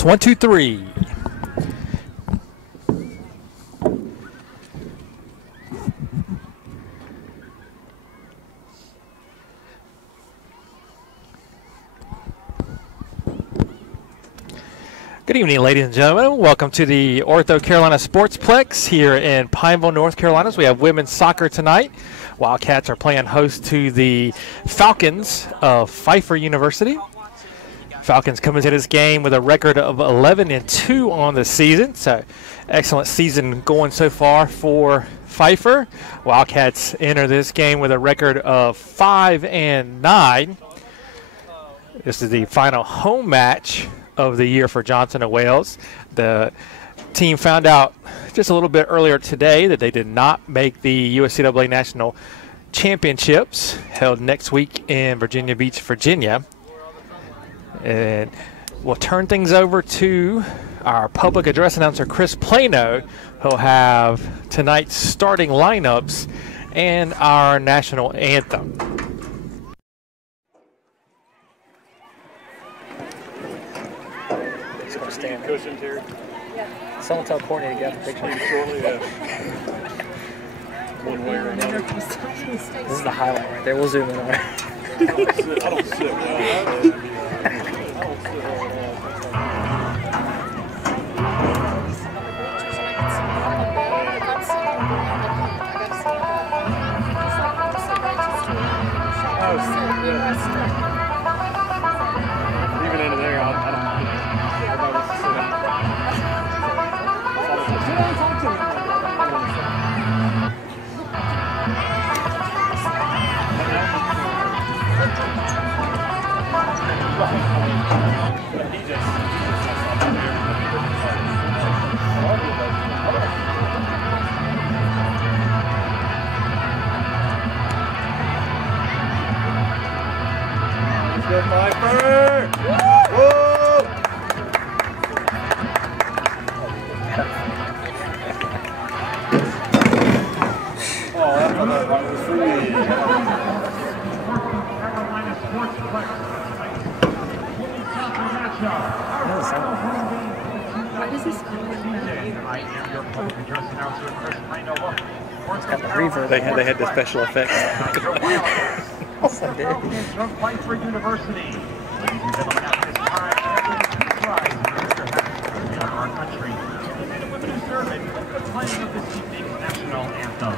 It's 1, 2, 3. Good evening, ladies and gentlemen. Welcome to the Ortho Carolina Sportsplex here in Pineville, North Carolina. We have women's soccer tonight. Wildcats are playing host to the Falcons of Pfeiffer University. Falcons come into this game with a record of 11-2 on the season. So excellent season going so far for Pfeiffer. Wildcats enter this game with a record of 5-9. This is the final home match of the year for Johnson & Wales. The team found out just a little bit earlier today that they did not make the USCAA National Championships held next week in Virginia Beach, Virginia. And we'll turn things over to our public address announcer, Chris Plano, who'll have tonight's starting lineups and our national anthem. Stand cushion here. Yeah. Someone tell Courtney to get the picture. Shortly, one way or another. This is the highlight right there. We'll zoom in on it. I don't sit well. I don't sit Even into there, I don't. Good Pfeiffer! Whoa! Oh, that's what that was for me. What is this? It's got the reverb. They had the special effects. Yes, I did. From Pfeiffer University. Ladies and gentlemen, at this time, pride in our country. And a women who serve it, the playing of this evening's national anthem.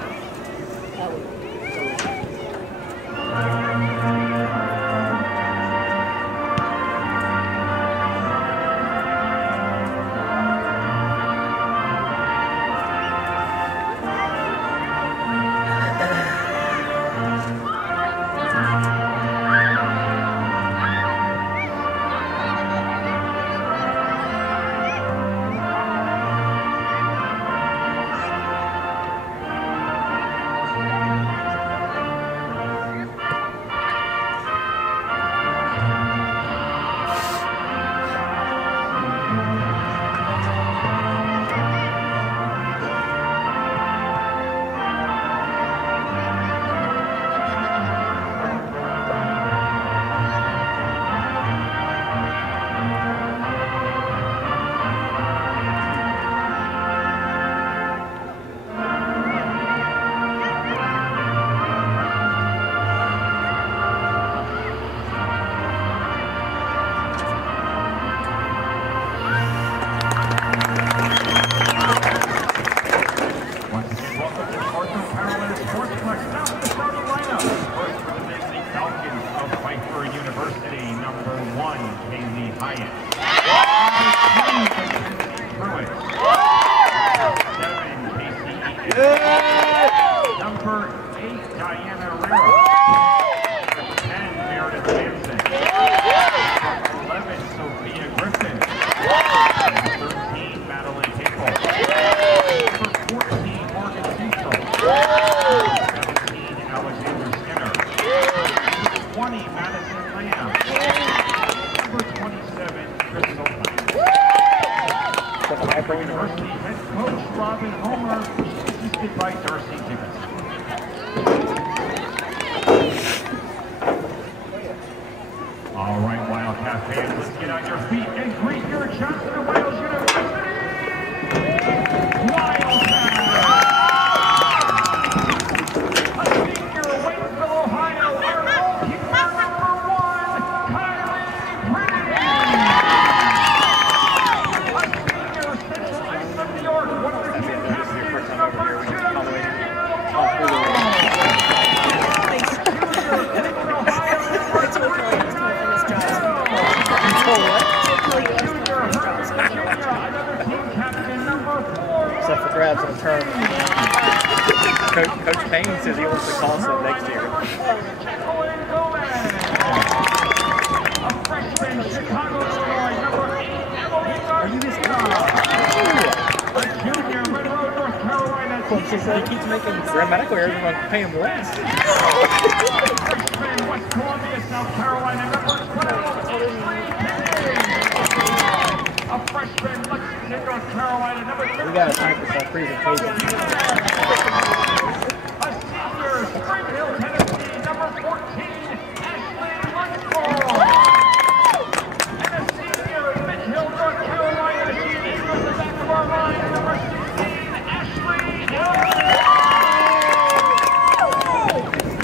University head coach Robin Homer, assisted by Darcy Gibbons. All right, Wildcat fans, let's get on your feet and greet your Johnson Coach Payne says he wants to call some next year. Are you his he keeps making grammatical errors and I pay him less. West Columbia, South Carolina, a freshman, Lexington, North Carolina, number 3. We got a time for some presentation. A senior, Spring Hill, Tennessee, number 14, Ashley Lunchball. And a senior, Mid-Hill, North Carolina, she is on the back of our line, number 16, Ashley Allen.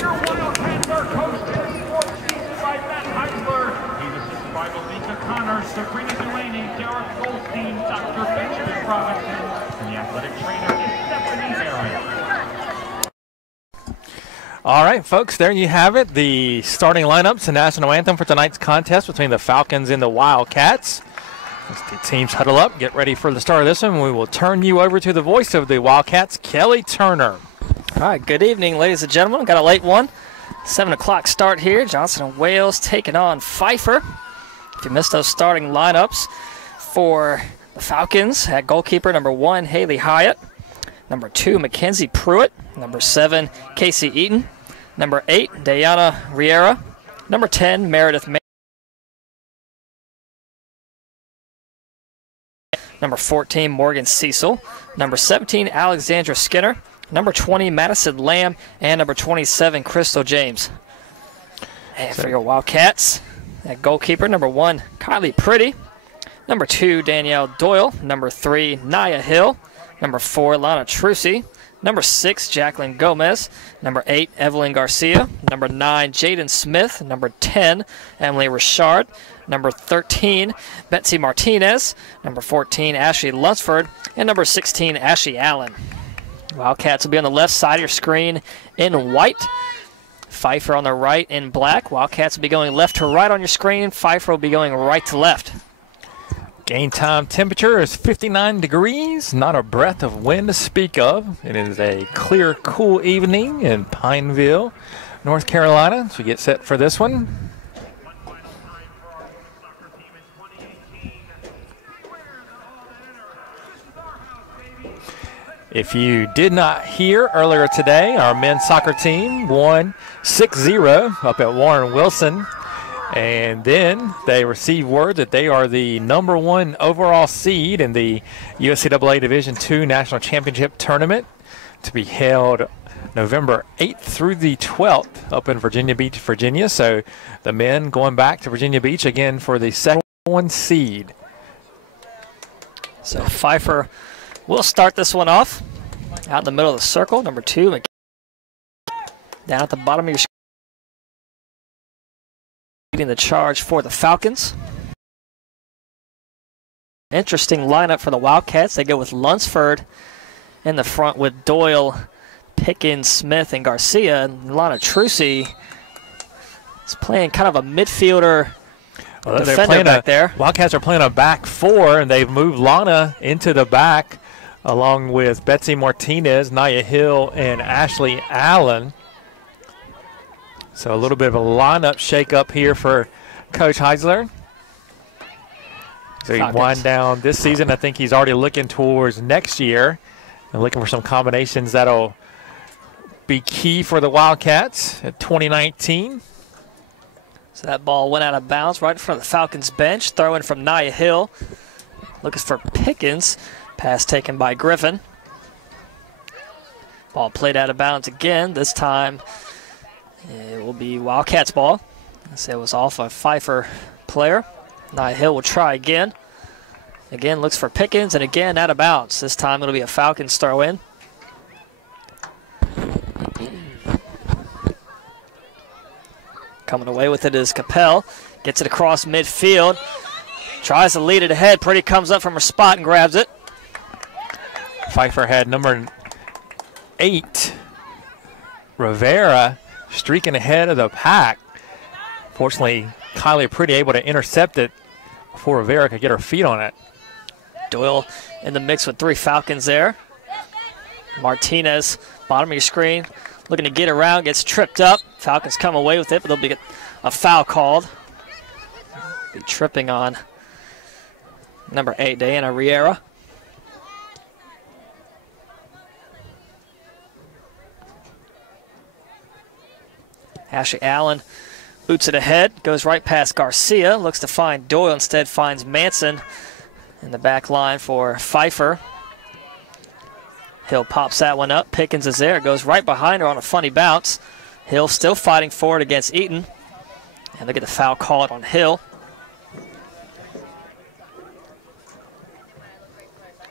Your Wildcats are coached in the sports season by Matt Heisler. He's assisted by Malika Connor, Sabrina Delaney, Derek Goldstein, Dr. Benjamin Robinson, and the athletic trainer is Stephanie Barrett. All right, folks, there you have it. The starting lineups and national anthem for tonight's contest between the Falcons and the Wildcats. As the teams huddle up, get ready for the start of this one. We will turn you over to the voice of the Wildcats, Kelly Turner. All right, good evening, ladies and gentlemen. Got a late one. 7 o'clock start here. Johnson & Wales taking on Pfeiffer. If you missed those starting lineups for the Falcons, at goalkeeper, number 1, Haley Hyatt. Number 2, Mackenzie Pruitt. Number 7, Casey Eaton. Number 8, Diana Riera. Number 10, Meredith May. Number 14, Morgan Cecil. Number 17, Alexandra Skinner. Number 20, Madison Lamb. And number 27, Crystal James. And for your Wildcats, at goalkeeper, number 1, Kylie Pretty. Number 2, Danielle Doyle. Number 3, Naya Hill. Number 4, Lana Trucy. Number 6, Jacqueline Gomez. Number 8, Evelyn Garcia. Number 9, Jaden Smith. Number 10, Emily Richard. Number 13, Betsy Martinez. Number 14, Ashley Lunsford. And number 16, Ashley Allen. Wildcats will be on the left side of your screen in white. Pfeiffer on the right in black. Wildcats will be going left to right on your screen. Pfeiffer will be going right to left. Game time temperature is 59 degrees, not a breath of wind to speak of. It is a clear, cool evening in Pineville, North Carolina. So we get set for this one. If you did not hear earlier today, our men's soccer team won 6-0 up at Warren Wilson. And then they received word that they are the number 1 overall seed in the USCAA Division II National Championship Tournament to be held November 8th through the 12th up in Virginia Beach, Virginia. So the men going back to Virginia Beach again for the second 1 seed. So Pfeiffer will start this one off out in the middle of the circle. Number 2, down at the bottom of your screen. Leading the charge for the Falcons. Interesting lineup for the Wildcats. They go with Lunsford in the front with Doyle, Pickens, Smith, and Garcia. And Lana Trucy is playing kind of a midfielder defender back there. Wildcats are playing a back 4, and they've moved Lana into the back along with Betsy Martinez, Naya Hill, and Ashley Allen. So a little bit of a lineup shake-up here for Coach Heisler. So he wind down this season. I think he's already looking towards next year and looking for some combinations that'll be key for the Wildcats at 2019. So that ball went out of bounds right in front of the Falcons bench. Throw in from Naya Hill. Looking for Pickens. Pass taken by Griffin. Ball played out of bounds again. This time it will be Wildcats ball. It was off a Pfeiffer player. Naya Hill will try again. Again looks for Pickens, and again out of bounds. This time it'll be a Falcons throw in. Coming away with it is Capel. Gets it across midfield. Tries to lead it ahead. Pretty comes up from her spot and grabs it. Pfeiffer had number 8, Rivera, streaking ahead of the pack. Fortunately, Kylie Pretty able to intercept it before Rivera could get her feet on it. Doyle in the mix with 3 Falcons there. Martinez, bottom of your screen, looking to get around, gets tripped up. Falcons come away with it, but there'll be a foul called. Be tripping on number 8, Diana Riera. Ashley Allen boots it ahead, goes right past Garcia, looks to find Doyle, instead finds Manson in the back line for Pfeiffer. Hill pops that one up, Pickens is there, goes right behind her on a funny bounce. Hill still fighting for it against Eaton. And look at the foul called on Hill.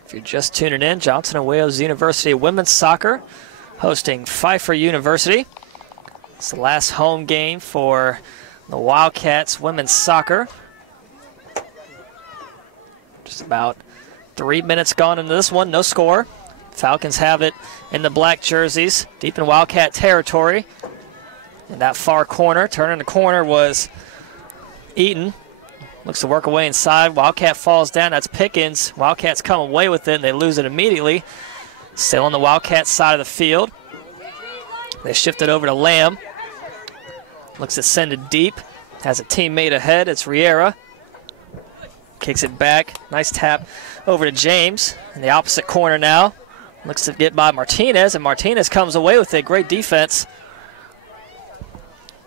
If you're just tuning in, Johnson & Wales University Women's Soccer hosting Pfeiffer University. It's the last home game for the Wildcats women's soccer. Just about 3 minutes gone into this one, no score. Falcons have it in the black jerseys, deep in Wildcat territory. In that far corner, turning the corner was Eaton. Looks to work away inside. Wildcat falls down. That's Pickens. Wildcats come away with it, and they lose it immediately. Still on the Wildcat side of the field. They shift it over to Lamb. Looks to send it deep. Has a teammate ahead. It's Riera. Kicks it back. Nice tap over to James. In the opposite corner now. Looks to get by Martinez, and Martinez comes away with it. Great defense.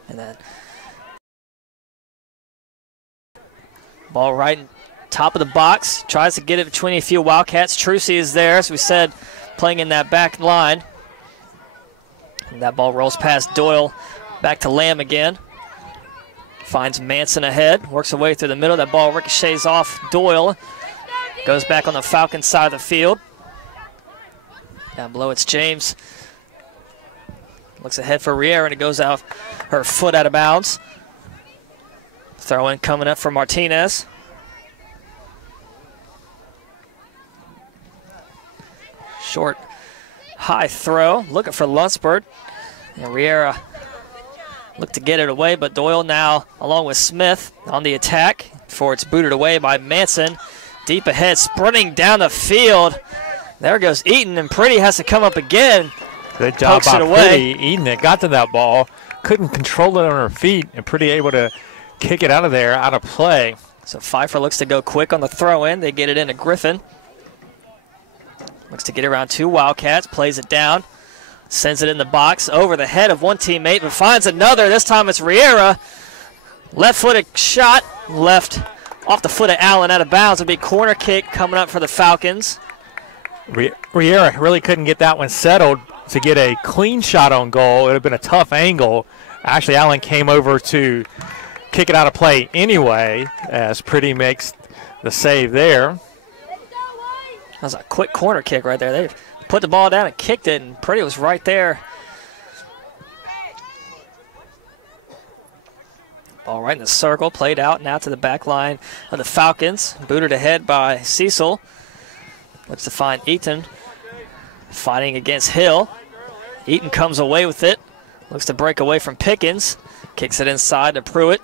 And then ball right in top of the box. Tries to get it between a few Wildcats. Trucy is there, as we said, playing in that back line. And that ball rolls past Doyle. Back to Lamb again. Finds Manson ahead. Works away through the middle. That ball ricochets off Doyle. Goes back on the Falcons side of the field. Down below it's James. Looks ahead for Riera, and it goes out her foot out of bounds. Throw in coming up for Martinez. Short, high throw. Looking for Lunsford. And Riera looked to get it away, but Doyle now, along with Smith, on the attack before it's booted away by Manson. Deep ahead, sprinting down the field. There goes Eaton, and Pretty has to come up again. Good job by Pretty. Eaton that got to that ball, couldn't control it on her feet, and Pretty able to kick it out of there, out of play. So Pfeiffer looks to go quick on the throw-in. They get it into Griffin. Looks to get around 2 Wildcats, plays it down. Sends it in the box over the head of one teammate, but finds another. This time it's Riera. Left-footed shot, left off the foot of Allen, out of bounds. It'll be corner kick coming up for the Falcons. Riera really couldn't get that one settled to get a clean shot on goal. It would have been a tough angle. Ashley Allen came over to kick it out of play anyway, as Pretty makes the save there. That was a quick corner kick right there. They put the ball down and kicked it, and Pretty was right there. Ball right in the circle, played out now to the back line of the Falcons. Booted ahead by Cecil. Looks to find Eaton fighting against Hill. Eaton comes away with it. Looks to break away from Pickens. Kicks it inside to Pruitt.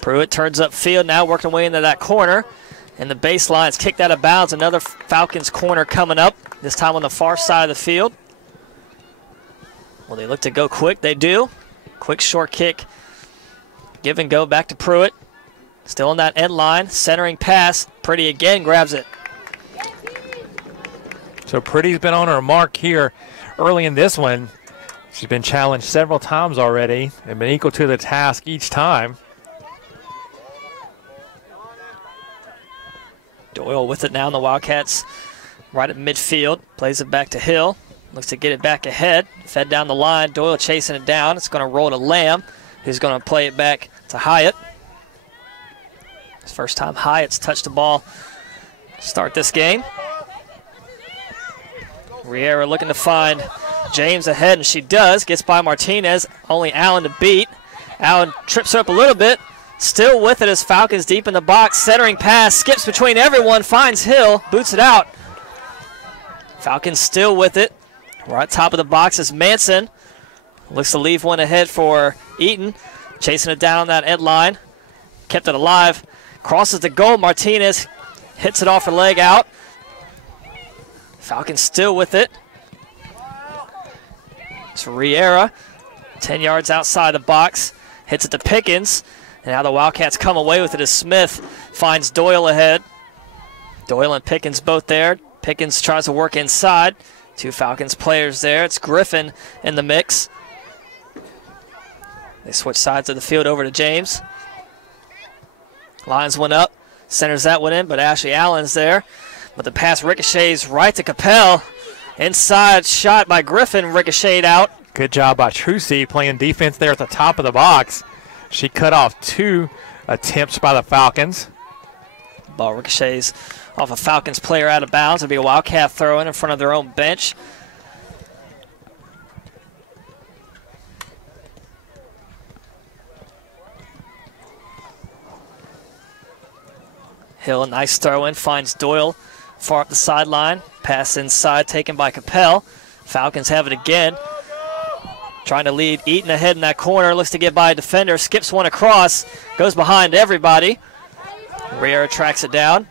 Pruitt turns upfield now, working away into that corner. And the baseline is kicked out of bounds. Another Falcons corner coming up, this time on the far side of the field. Well, they look to go quick. They do. Quick short kick. Give and go back to Pruitt. Still on that end line. Centering pass. Pretty again grabs it. So Pretty's been on her mark here early in this one. She's been challenged several times already and been equal to the task each time. Doyle with it now in the Wildcats right at midfield. Plays it back to Hill. Looks to get it back ahead. Fed down the line. Doyle chasing it down. It's going to roll to Lamb, who's going to play it back to Hyatt. It's first time Hyatt's touched the ball to start this game. Riera looking to find James ahead, and she does. Gets by Martinez. Only Allen to beat. Allen trips her up a little bit. Still with it as Falcons deep in the box. Centering pass. Skips between everyone. Finds Hill. Boots it out. Falcons still with it. Right top of the box is Manson. Looks to leave one ahead for Eaton. Chasing it down that end line. Kept it alive. Crosses the goal. Martinez hits it off her leg out. Falcons still with it. It's Riera, 10 yards outside the box, hits it to Pickens, and now the Wildcats come away with it as Smith finds Doyle ahead. Doyle and Pickens both there. Pickens tries to work inside. 2 Falcons players there. It's Griffin in the mix. They switch sides of the field over to James. Lions went up, centers that one in, but Ashley Allen's there. But the pass ricochets right to Capel. Inside shot by Griffin, ricocheted out. Good job by Trucy playing defense there at the top of the box. She cut off 2 attempts by the Falcons. Ball ricochets off a Falcons player out of bounds. It'll be a Wildcat throw in front of their own bench. Hill, nice throw in, finds Doyle far up the sideline. Pass inside, taken by Capel. Falcons have it again. Trying to lead Eaton ahead in that corner. Looks to get by a defender. Skips one across. Goes behind everybody. Riera tracks it down.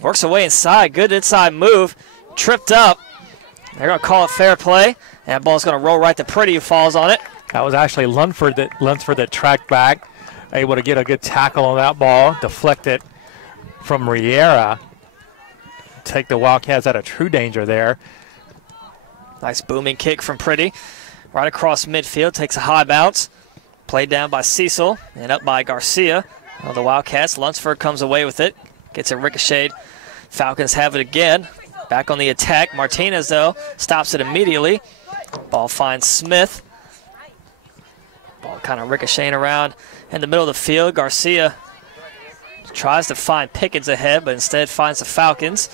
Works away inside. Good inside move. Tripped up. They're going to call it fair play. And that ball's going to roll right to Pretty, who falls on it. That was actually Lunsford that tracked back. Able to get a good tackle on that ball. Deflected from Riera. Take the Wildcats out of true danger there. Nice booming kick from Pretty. Right across midfield. Takes a high bounce. Played down by Cecil and up by Garcia. On the Wildcats, Lunsford comes away with it. Gets it ricocheted. Falcons have it again. Back on the attack. Martinez, though, stops it immediately. Ball finds Smith. Ball kind of ricocheting around in the middle of the field. Garcia tries to find Pickens ahead, but instead finds the Falcons.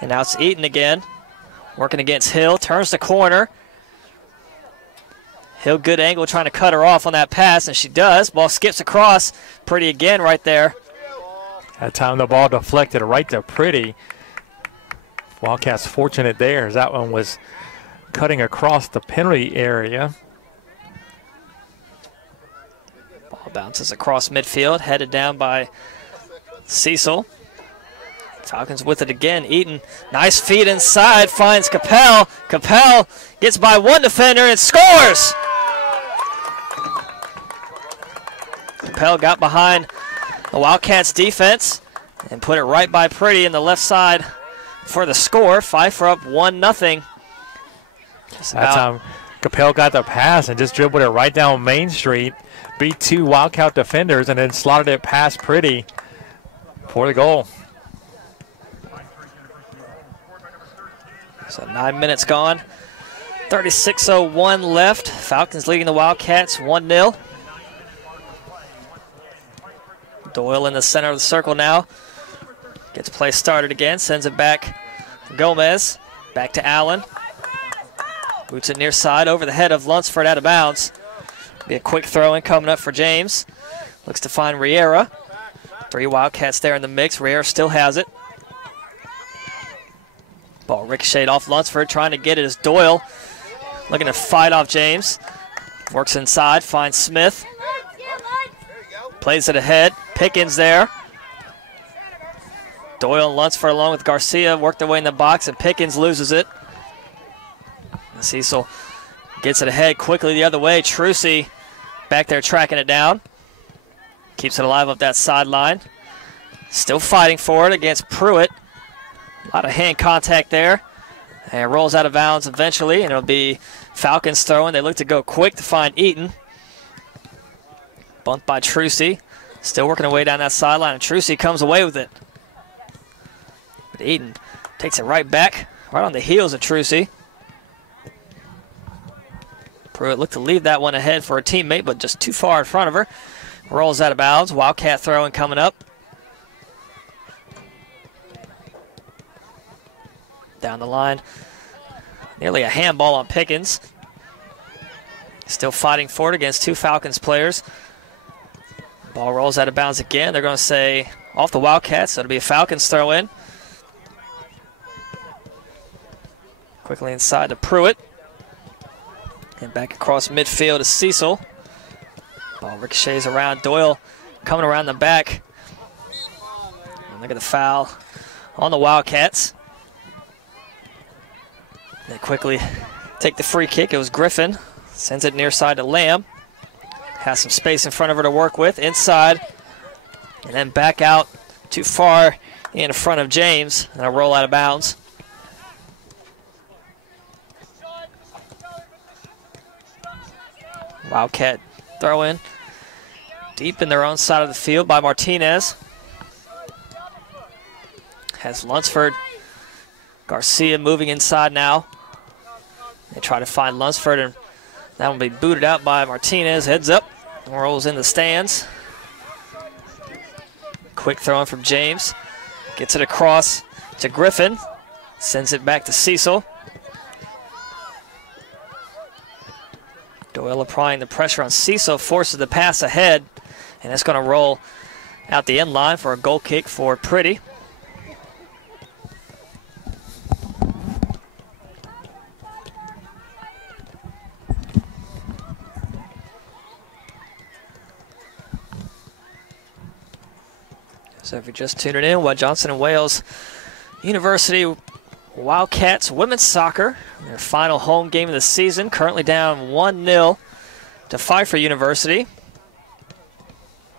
And now it's Eaton again. Working against Hill. Turns the corner. Hill, good angle, trying to cut her off on that pass, and she does. Ball skips across. Pretty again right there. That time the ball deflected right to Pretty. Wildcats fortunate there as that one was cutting across the penalty area. Ball bounces across midfield, headed down by Cecil. Falcons with it again. Eaton, nice feed inside, finds Capel. Capel gets by one defender and scores! Capel got behind the Wildcats defense and put it right by Pretty in the left side for the score. Pfeiffer up 1-0. That time Capel got the pass and just dribbled it right down Main Street. Beat 2 Wildcat defenders and then slotted it past Pretty for the goal. So 9 minutes gone. 36:01 left. Falcons leading the Wildcats 1-0. Doyle in the center of the circle now. Gets play started again. Sends it back to Gomez. Back to Allen. Boots it near side over the head of Lunsford out of bounds. Be a quick throw in coming up for James. Looks to find Riera. 3 Wildcats there in the mix. Riera still has it. Ball ricocheted off Lunsford, trying to get it as Doyle. Looking to fight off James. Works inside, finds Smith. Plays it ahead. Pickens there. Doyle and Lunsford along with Garcia work their way in the box, and Pickens loses it. And Cecil gets it ahead quickly the other way. Trucy back there tracking it down. Keeps it alive up that sideline. Still fighting for it against Pruitt. A lot of hand contact there. And rolls out of bounds eventually, and it'll be Falcons throwing. They look to go quick to find Eaton. Bumped by Trucy. Still working away down that sideline, and Trucy comes away with it. But Eaton takes it right back, right on the heels of Trucy. Pruitt looked to leave that one ahead for a teammate, but just too far in front of her. Rolls out of bounds. Wildcat throwing coming up. Down the line. Nearly a handball on Pickens. Still fighting for it against 2 Falcons players. Ball rolls out of bounds again. They're going to say off the Wildcats, so it'll be a Falcons throw in. Quickly inside to Pruitt. And back across midfield to Cecil. Ball ricochets around. Doyle coming around the back. And look at the foul on the Wildcats. They quickly take the free kick. It was Griffin. Sends it near side to Lamb. Has some space in front of her to work with. Inside. And then back out too far in front of James. And a roll out of bounds. Wildcat throw in. Deep in their own side of the field by Martinez. Has Lunsford. Garcia moving inside now. They try to find Lunsford, and that will be booted out by Martinez. Heads up, rolls in the stands. Quick throw in from James. Gets it across to Griffin. Sends it back to Cecil. Doyle applying the pressure on Cecil, forces the pass ahead, and it's going to roll out the end line for a goal kick for Pretty. So if you're just tuning in, Johnson and Wales University Wildcats women's soccer, their final home game of the season, currently down 1-0 to Pfeiffer University.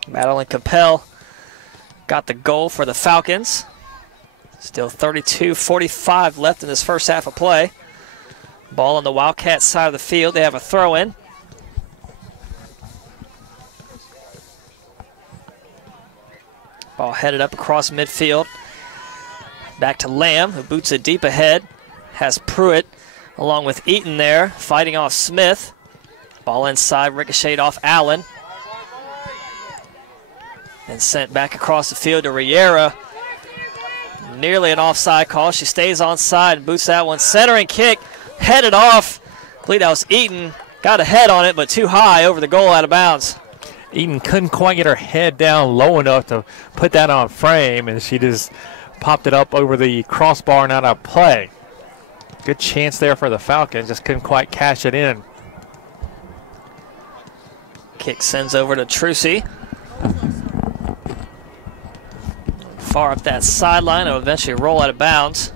Madeline Capel got the goal for the Falcons. Still 32-45 left in this first half of play. Ball on the Wildcats side of the field. They have a throw-in. Ball headed up across midfield. Back to Lamb, who boots it deep ahead. Has Pruitt along with Eaton there, fighting off Smith. Ball inside, ricocheted off Allen. And sent back across the field to Riera. Nearly an offside call. She stays onside and boots that one. Centering kick, headed off. I believe that was Eaton. Got a head on it, but too high over the goal, out of bounds. Eaton couldn't quite get her head down low enough to put that on frame, and she just popped it up over the crossbar and out of play. Good chance there for the Falcons, just couldn't quite cash it in. Kick sends over to Trucy. Far up that sideline, it'll eventually roll out of bounds.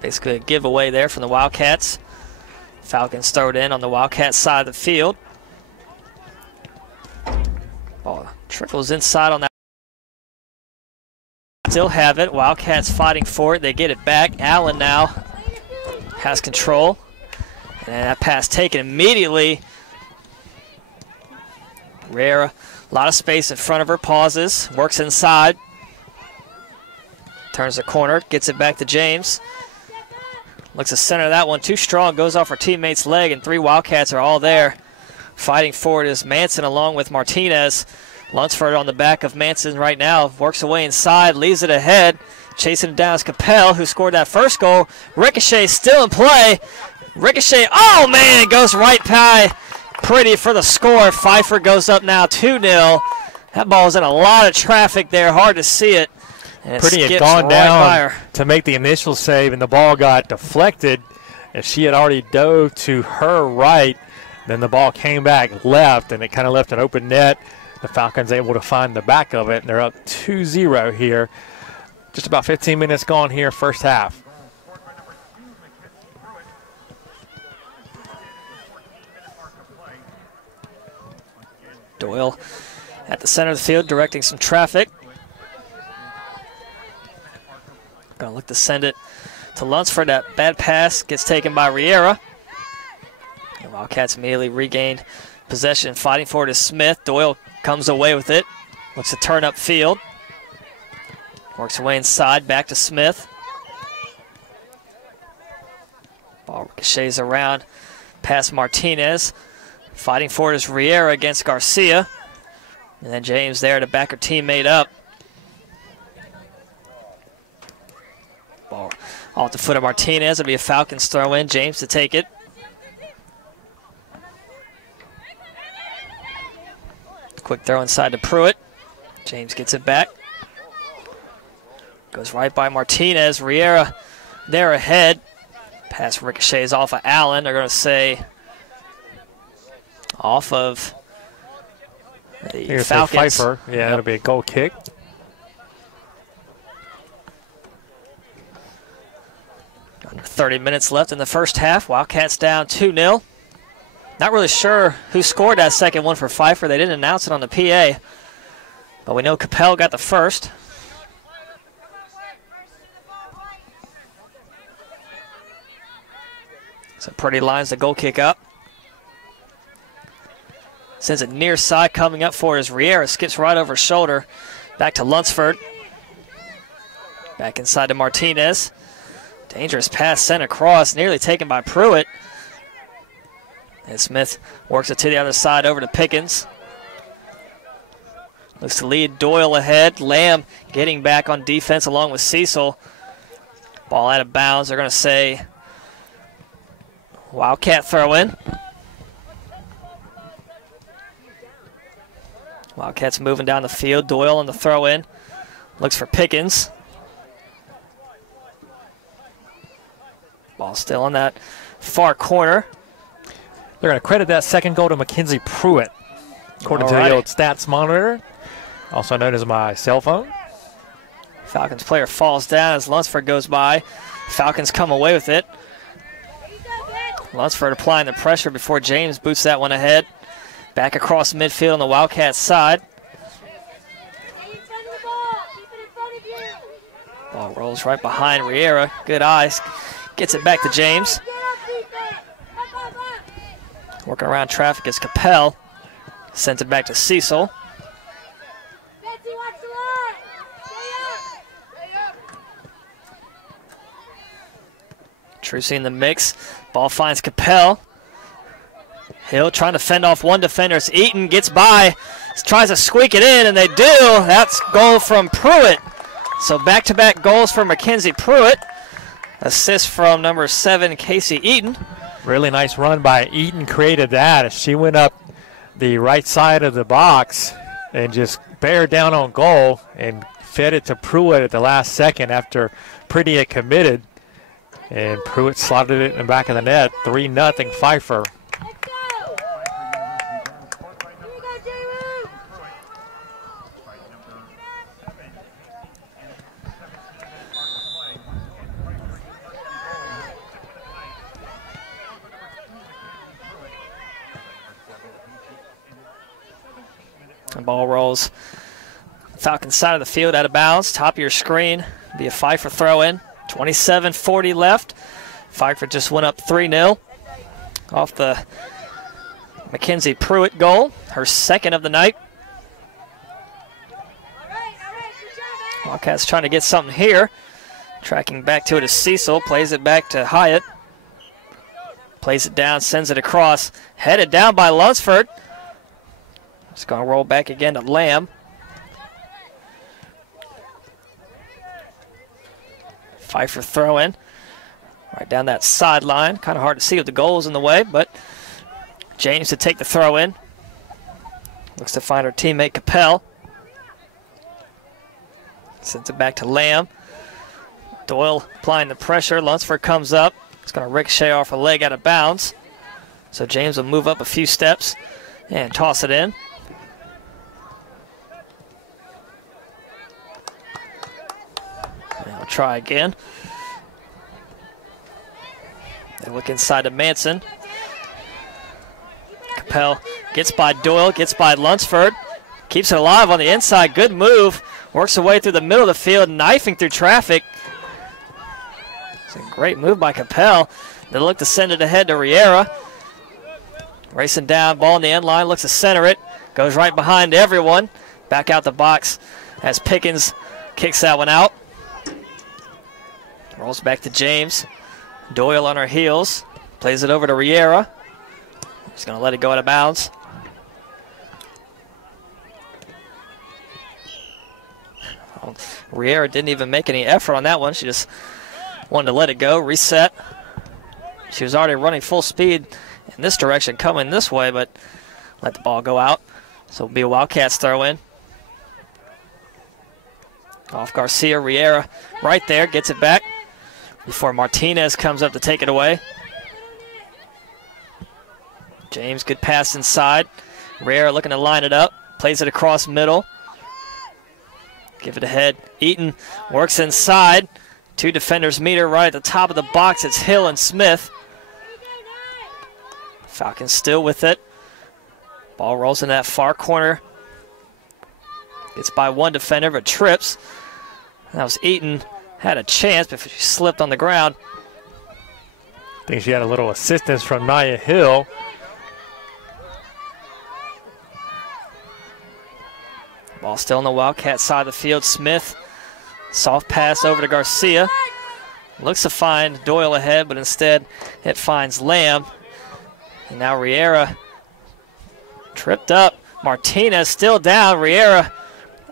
Basically a giveaway there from the Wildcats. Falcons throw it in on the Wildcats side of the field. Ball trickles inside on that. Still have it. Wildcats fighting for it. They get it back. Allen now has control. And that pass taken immediately. Riera, a lot of space in front of her. Pauses. Works inside. Turns the corner. Gets it back to James. Looks to center that one. Too strong. Goes off her teammate's leg. And three Wildcats are all there. Fighting for it is Manson along with Martinez. Lunsford on the back of Manson right now. Works away inside, leaves it ahead. Chasing it down is Capel, who scored that first goal. Ricochet still in play. Ricochet, oh man, goes right by Pretty for the score. Pfeiffer goes up now 2-0. That ball's in a lot of traffic there, hard to see it. And Pretty had gone down to make the initial save, and the ball got deflected. As she had already dove to her right, then the ball came back left, and it kind of left an open net. The Falcons able to find the back of it, and they're up 2-0 here. Just about 15 minutes gone here, first half. Doyle at the center of the field, directing some traffic. Gonna look to send it to Lunsford. That bad pass gets taken by Riera. The Wildcats immediately regained possession, fighting for it is Smith. Doyle comes away with it. Looks to turn up field. Works away inside, back to Smith. Ball ricochets around past Martinez. Fighting for it is Riera against Garcia. And then James there to back her teammate up. Ball off the foot of Martinez. It'll be a Falcons throw in. James to take it. Quick throw inside to Pruitt. James gets it back. Goes right by Martinez. Riera there ahead. Pass ricochets off of Allen. They're going to say off of the Falcons. Pfeiffer. Yeah, yep. It'll be a goal kick. 30 minutes left in the first half. Wildcats down 2-0. Not really sure who scored that second one for Pfeiffer. They didn't announce it on the PA. But we know Capel got the first. So Purdy lines the goal kick up. Sends it near side, coming up for it as Riera skips right over his shoulder. Back to Lunsford. Back inside to Martinez. Dangerous pass sent across, nearly taken by Pruitt. And Smith works it to the other side over to Pickens. Looks to lead Doyle ahead. Lamb getting back on defense along with Cecil. Ball out of bounds. They're going to say Wildcat throw in. Wildcats moving down the field. Doyle on the throw in. Looks for Pickens. Ball still on that far corner. They're going to credit that second goal to Mackenzie Pruitt, according to the old stats monitor, also known as my cell phone. Falcons player falls down as Lunsford goes by. Falcons come away with it. Lunsford applying the pressure before James boots that one ahead. Back across midfield on the Wildcats side. Ball rolls right behind Riera. Good eyes. Gets it back to James. Working around traffic is Capel. Sends it back to Cecil. Trucy in the mix. Ball finds Capel. Hill trying to fend off one defender. It's Eaton, gets by, tries to squeak it in, and they do. That's goal from Pruitt. So back-to-back goals for Mackenzie Pruitt. Assist from number 7, Casey Eaton. Really nice run by Eaton, created that. She went up the right side of the box and just bared down on goal and fed it to Pruitt at the last second after Pretty had committed. And Pruitt slotted it in the back of the net. 3-0 Pfeiffer. The ball rolls Falcons side of the field out of bounds. Top of your screen. Be a Pfeiffer throw in. 27:40 left. Pfeiffer just went up 3-0 off the Mackenzie Pruitt goal. Her second of the night. Wildcats trying to get something here. Tracking back to it is Cecil. Plays it back to Hyatt. Plays it down, sends it across. Headed down by Lunsford. It's going to roll back again to Lamb. Pfeiffer throw in. Right down that sideline. Kind of hard to see with the goals in the way, but James to take the throw in. Looks to find her teammate Capel. Sends it back to Lamb. Doyle applying the pressure. Lunsford comes up. It's going to ricochet off a leg out of bounds. So James will move up a few steps and toss it in. Try again. They look inside to Manson. Capel gets by Doyle, gets by Lunsford. Keeps it alive on the inside. Good move. Works her way through the middle of the field, knifing through traffic. It's a great move by Capel. They look to send it ahead to Riera. Racing down, ball in the end line, looks to center it. Goes right behind everyone. Back out the box as Pickens kicks that one out. Rolls back to James. Doyle on her heels. Plays it over to Riera. He's going to let it go out of bounds. Riera didn't even make any effort on that one. She just wanted to let it go, reset. She was already running full speed in this direction, coming this way, but let the ball go out. So it'll be a Wildcats throw in. Off Garcia, Riera right there, gets it back before Martinez comes up to take it away. James, good pass inside. Riera looking to line it up, plays it across middle. Give it ahead. Eaton works inside. Two defenders meet her right at the top of the box. It's Hill and Smith. Falcons still with it. Ball rolls in that far corner. Gets by one defender, but trips. That was Eaton. Had a chance, but she slipped on the ground. I think she had a little assistance from Nia Hill. Ball still on the Wildcat side of the field. Smith, soft pass over to Garcia. Looks to find Doyle ahead, but instead it finds Lamb. And now Riera tripped up. Martinez still down. Riera,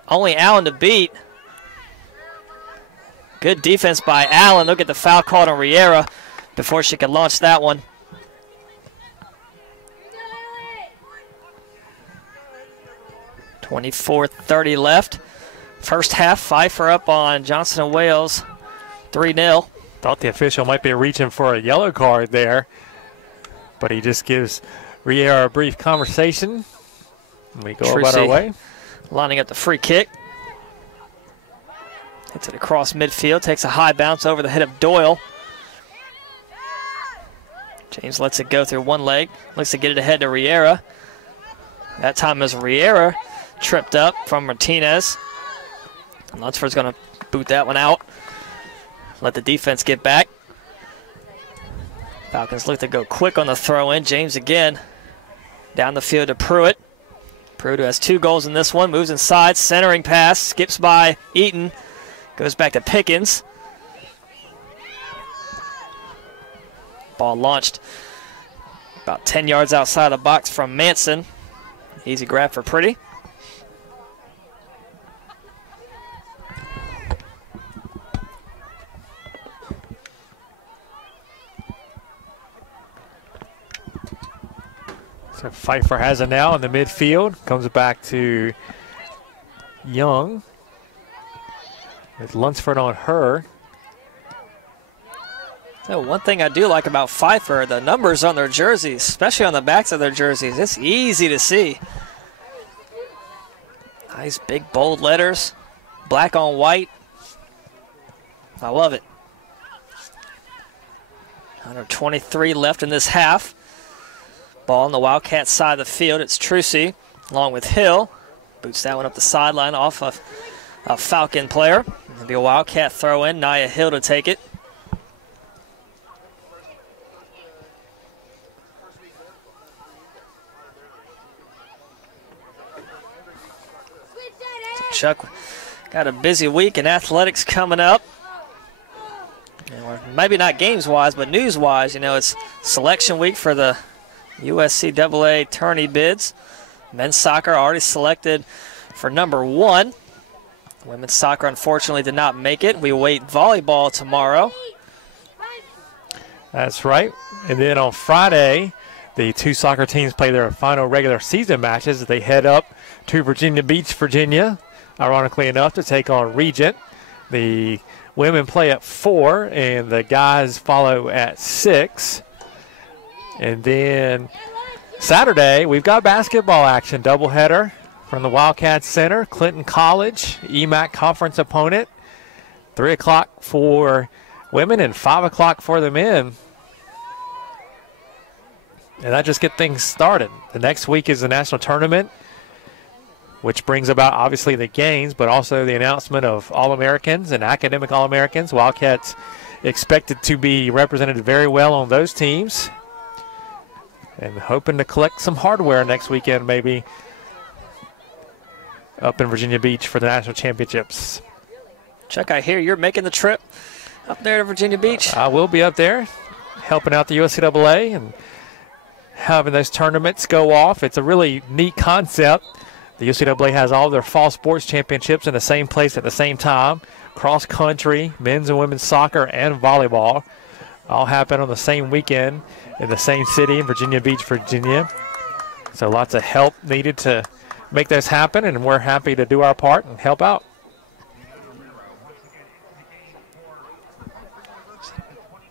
only Allen to beat. Good defense by Allen. Look at the foul called on Riera before she could launch that one. .24:30 left. First half, Pfeiffer up on Johnson & Wales, 3-0. Thought the official might be reaching for a yellow card there, but he just gives Riera a brief conversation. And we go about our way. Lining up the free kick. Hits it across midfield, takes a high bounce over the head of Doyle. James lets it go through one leg, looks to get it ahead to Riera. That time is Riera tripped up from Martinez. Lunsford's going to boot that one out. Let the defense get back. Falcons look to go quick on the throw-in. James again down the field to Pruitt. Pruitt, who has 2 goals in this one, moves inside, centering pass, skips by Eaton, goes back to Pickens. Ball launched about 10 yards outside the box from Manson. Easy grab for Pretty. So Pfeiffer has it now in the midfield. Comes back to Young. With Lunsford on her. So one thing I do like about Pfeiffer, the numbers on their jerseys, especially on the backs of their jerseys, it's easy to see. Nice big bold letters, black on white. I love it. 123 left in this half. Ball on the Wildcat side of the field. It's Trucy along with Hill. Boots that one up the sideline off of a Falcon player. It'll be a Wildcat throw in. Nia Hill to take it. So Chuck got a busy week in athletics coming up. And maybe not games-wise, but news-wise, you know, it's selection week for the USCAA tourney bids. Men's soccer already selected for number 1. Women's soccer unfortunately did not make it. We await volleyball tomorrow. That's right. And then on Friday, the 2 soccer teams play their final regular season matches. They head up to Virginia Beach, Virginia, ironically enough, to take on Regent. The women play at 4, and the guys follow at 6. And then Saturday, we've got basketball action, doubleheader from the Wildcats Center, Clinton College, EMAC conference opponent, 3 o'clock for women and 5 o'clock for the men. And that just gets things started. The next week is the national tournament, which brings about obviously the games, but also the announcement of All-Americans and academic All-Americans. Wildcats expected to be represented very well on those teams. And hoping to collect some hardware next weekend, maybe, up in Virginia Beach for the national championships. Chuck, I hear you're making the trip up there to Virginia Beach. I will be up there helping out the USCAA and having those tournaments go off. It's a really neat concept. The USCAA has all their fall sports championships in the same place at the same time. Cross country, men's and women's soccer, and volleyball all happen on the same weekend in the same city, in Virginia Beach, Virginia. So lots of help needed to make this happen, and we're happy to do our part and help out.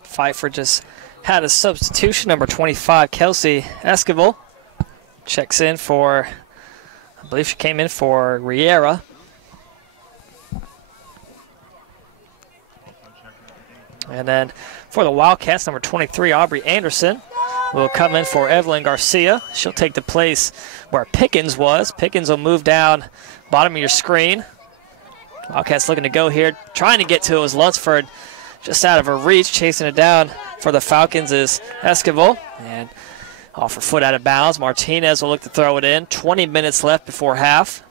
Pfeiffer just had a substitution. Number 25, Kelsey Esquivel, checks in for, I believe she came in for Riera. And then for the Wildcats, number 23, Aubrey Anderson, will come in for Evelyn Garcia. She'll take the place where Pickens was. Pickens will move down bottom of your screen. Wildcats looking to go here. Trying to get to it was Lunsford, just out of her reach. Chasing it down for the Falcons is Esquivel. And off her foot out of bounds. Martinez will look to throw it in. 20 minutes left before half.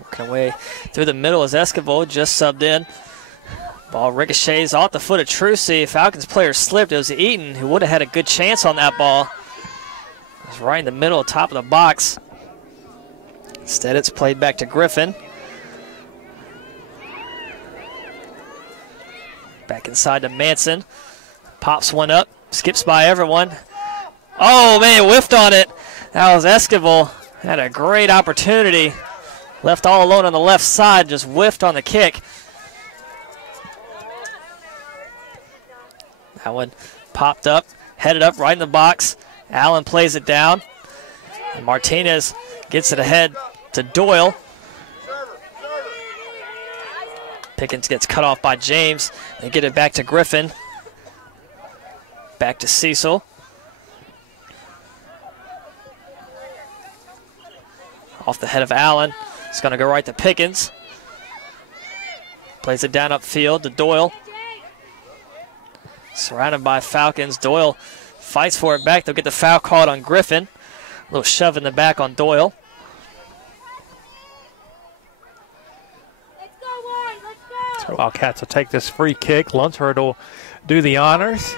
Working away through the middle as Esquivel just subbed in. Ball ricochets off the foot of Trucy. Falcons player slipped. It was Eaton who would have had a good chance on that ball. It was right in the middle, top of the box. Instead, it's played back to Griffin. Back inside to Manson. Pops one up, skips by everyone. Oh, man, whiffed on it. That was Esquivel. Had a great opportunity. Left all alone on the left side, just whiffed on the kick. That one popped up, headed up right in the box. Allen plays it down. And Martinez gets it ahead to Doyle. Pickens gets cut off by James. They get it back to Griffin. Back to Cecil. Off the head of Allen. It's going to go right to Pickens. Plays it down upfield to Doyle. Surrounded by Falcons. Doyle fights for it back. They'll get the foul called on Griffin. A little shove in the back on Doyle. So Wildcats will take this free kick. Lunsford will do the honors.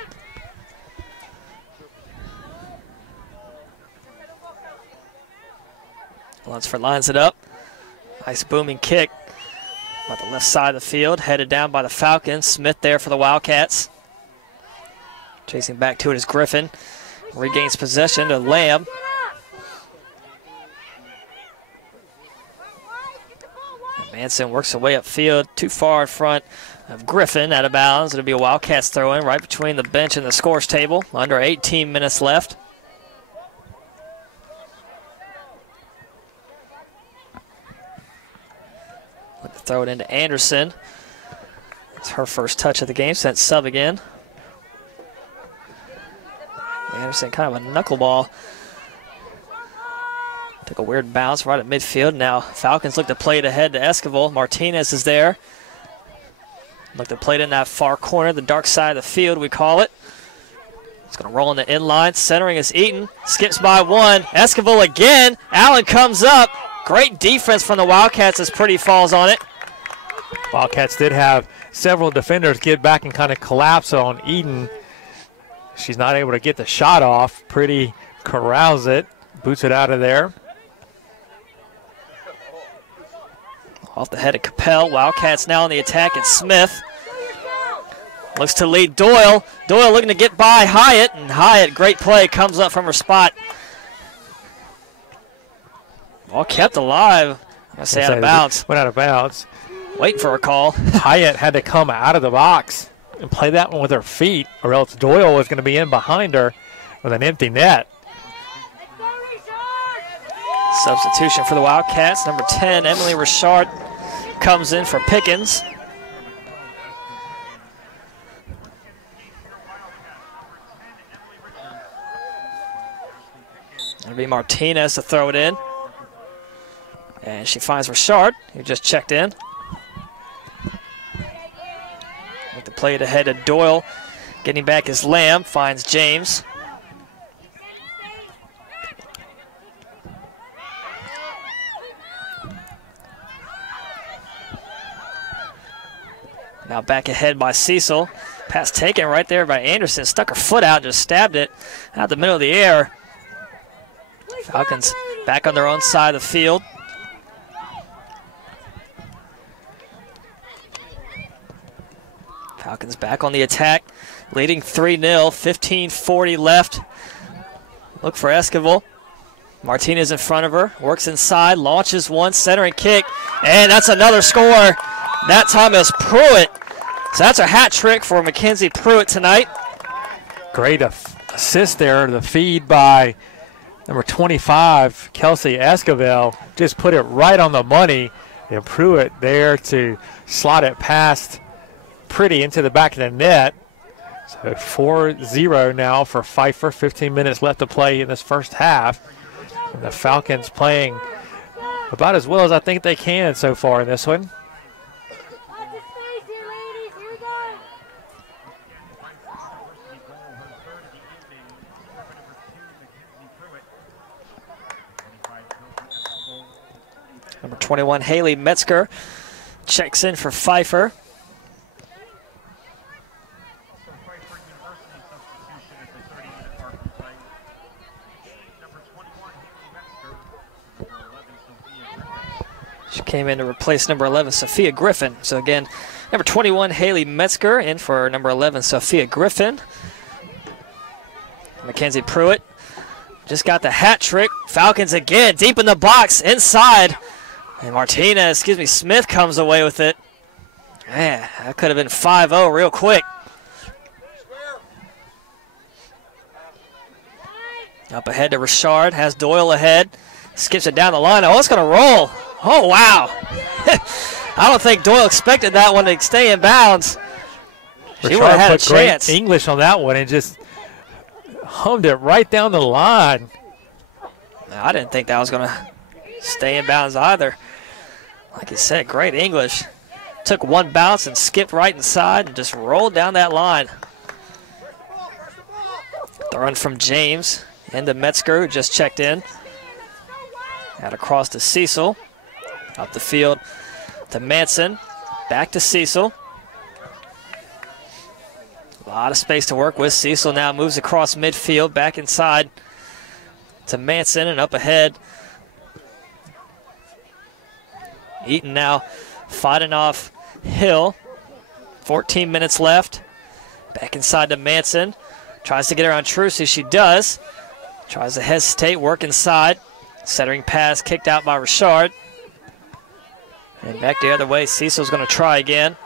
Lunsford lines it up. Nice booming kick on the left side of the field. Headed down by the Falcons. Smith there for the Wildcats. Chasing back to it is Griffin. Regains possession to Lamb. And Manson works her way upfield. Too far in front of Griffin. Out of bounds. It'll be a Wildcats throw in right between the bench and the scores table. Under 18 minutes left. Look to throw it into Anderson. It's her first touch of the game since sub again. Anderson kind of a knuckleball. Took a weird bounce right at midfield. Now Falcons look to play it ahead to Esquivel. Martinez is there. Look to play it in that far corner, the dark side of the field we call it. It's going to roll in the inline. Centering is Eaton. Skips by one. Esquivel again. Allen comes up. Great defense from the Wildcats as Purdy falls on it. Wildcats did have several defenders get back and kind of collapse on Eden. She's not able to get the shot off. Pretty corrals it, boots it out of there. Off the head of Capel. Wildcats now on the attack. It's Smith. Looks to lead Doyle. Doyle looking to get by Hyatt. And Hyatt, great play, comes up from her spot. Ball kept alive. I'm going to say out of bounds. Went out of bounds. Waiting for a call. Hyatt had to come out of the box and play that one with her feet, or else Doyle was going to be in behind her with an empty net. Substitution for the Wildcats. Number 10, Emily Richard, comes in for Pickens. It'll be Martinez to throw it in. And she finds Richard, who just checked in. With the play it ahead to Doyle. Getting back is Lamb, finds James. Now back ahead by Cecil. Pass taken right there by Anderson. Stuck her foot out, just stabbed it out the middle of the air. Falcons back on their own side of the field. Falcons back on the attack, leading 3-0, 15:40 left. Look for Esquivel. Martinez in front of her, works inside, launches one, centering kick, and that's another score. That time is Pruitt. So that's a hat trick for Mackenzie Pruitt tonight. Great assist there. The feed by number 25, Kelsey Escobar, just put it right on the money. And Pruitt there to slot it past Pretty into the back of the net. So 4-0 now for Pfeiffer. 15 minutes left to play in this first half. And the Falcons playing about as well as I think they can so far in this one. Number 21, Haley Metzger, checks in for Pfeiffer. She came in to replace number 11, Sophia Griffin. So again, number 21, Haley Metzger, in for number 11, Sophia Griffin. Mackenzie Pruitt just got the hat trick. Falcons again, deep in the box, inside. And Smith comes away with it. Man, that could have been 5-0 real quick. Up ahead to Richard, has Doyle ahead. Skips it down the line. Oh, it's going to roll. Oh, wow. I don't think Doyle expected that one to stay in bounds. She would have had a chance. Great English on that one and just hummed it right down the line. I didn't think that was going to stay in bounds either. Like you said, great English. Took one bounce and skipped right inside and just rolled down that line. The run from James into Metzger, who just checked in. Out across to Cecil. Up the field to Manson. Back to Cecil. A lot of space to work with. Cecil now moves across midfield, back inside to Manson and up ahead. Eaton now fighting off Hill. 14 minutes left. Back inside to Manson. Tries to get her on Trucy. She does. Tries to hesitate, work inside. Centering pass kicked out by Richard. And back the other way. Cecil's going to try again.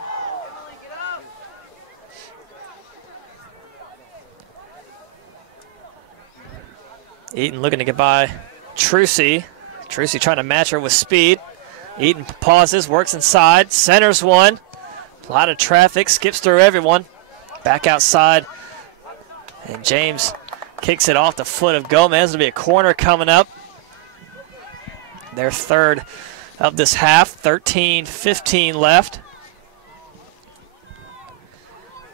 Eaton looking to get by Trucy. Trucy trying to match her with speed. Eaton pauses, works inside, centers one. A lot of traffic, skips through everyone. Back outside. And James kicks it off the foot of Gomez. There'll be a corner coming up. Their third of this half. 13-15 left.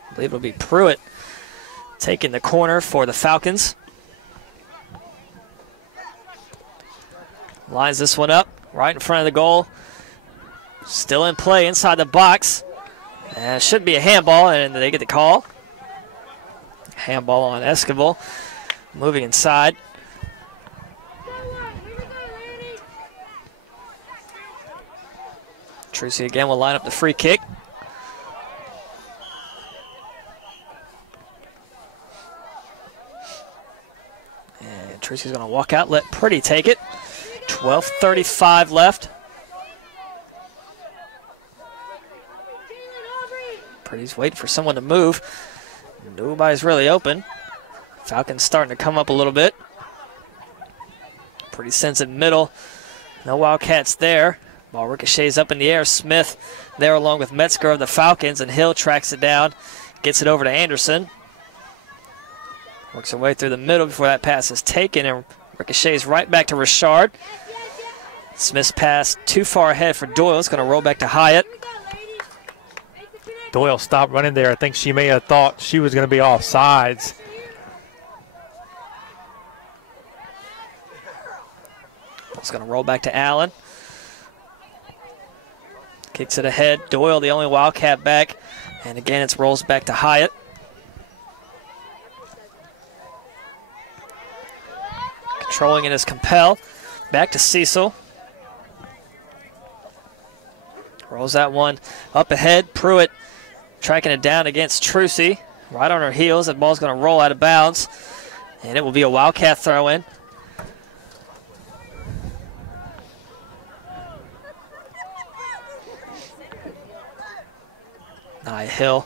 I believe it'll be Pruitt taking the corner for the Falcons. Lines this one up right in front of the goal. Still in play inside the box. And it should be a handball, and they get the call. Handball on Escobar. Moving inside. Trucy again will line up the free kick. And Trucy's going to walk out, let Pretty take it. 12:35 left. Pretty's waiting for someone to move. Nobody's really open. Falcons starting to come up a little bit. Pretty sends it middle. No Wildcats there. Ball ricochets up in the air. Smith there along with Metzger of the Falcons, and Hill tracks it down. Gets it over to Anderson. Works her way through the middle before that pass is taken, and ricochets right back to Richard. Smith's pass too far ahead for Doyle. It's going to roll back to Hyatt. Doyle stopped running there. I think she may have thought she was going to be off sides. It's going to roll back to Allen. Kicks it ahead. Doyle, the only Wildcat back. And again, it rolls back to Hyatt. Controlling it is Compel. Back to Cecil. Rolls that one up ahead. Pruitt tracking it down against Trucy. Right on her heels. That ball's going to roll out of bounds. And it will be a Wildcat throw-in. Hill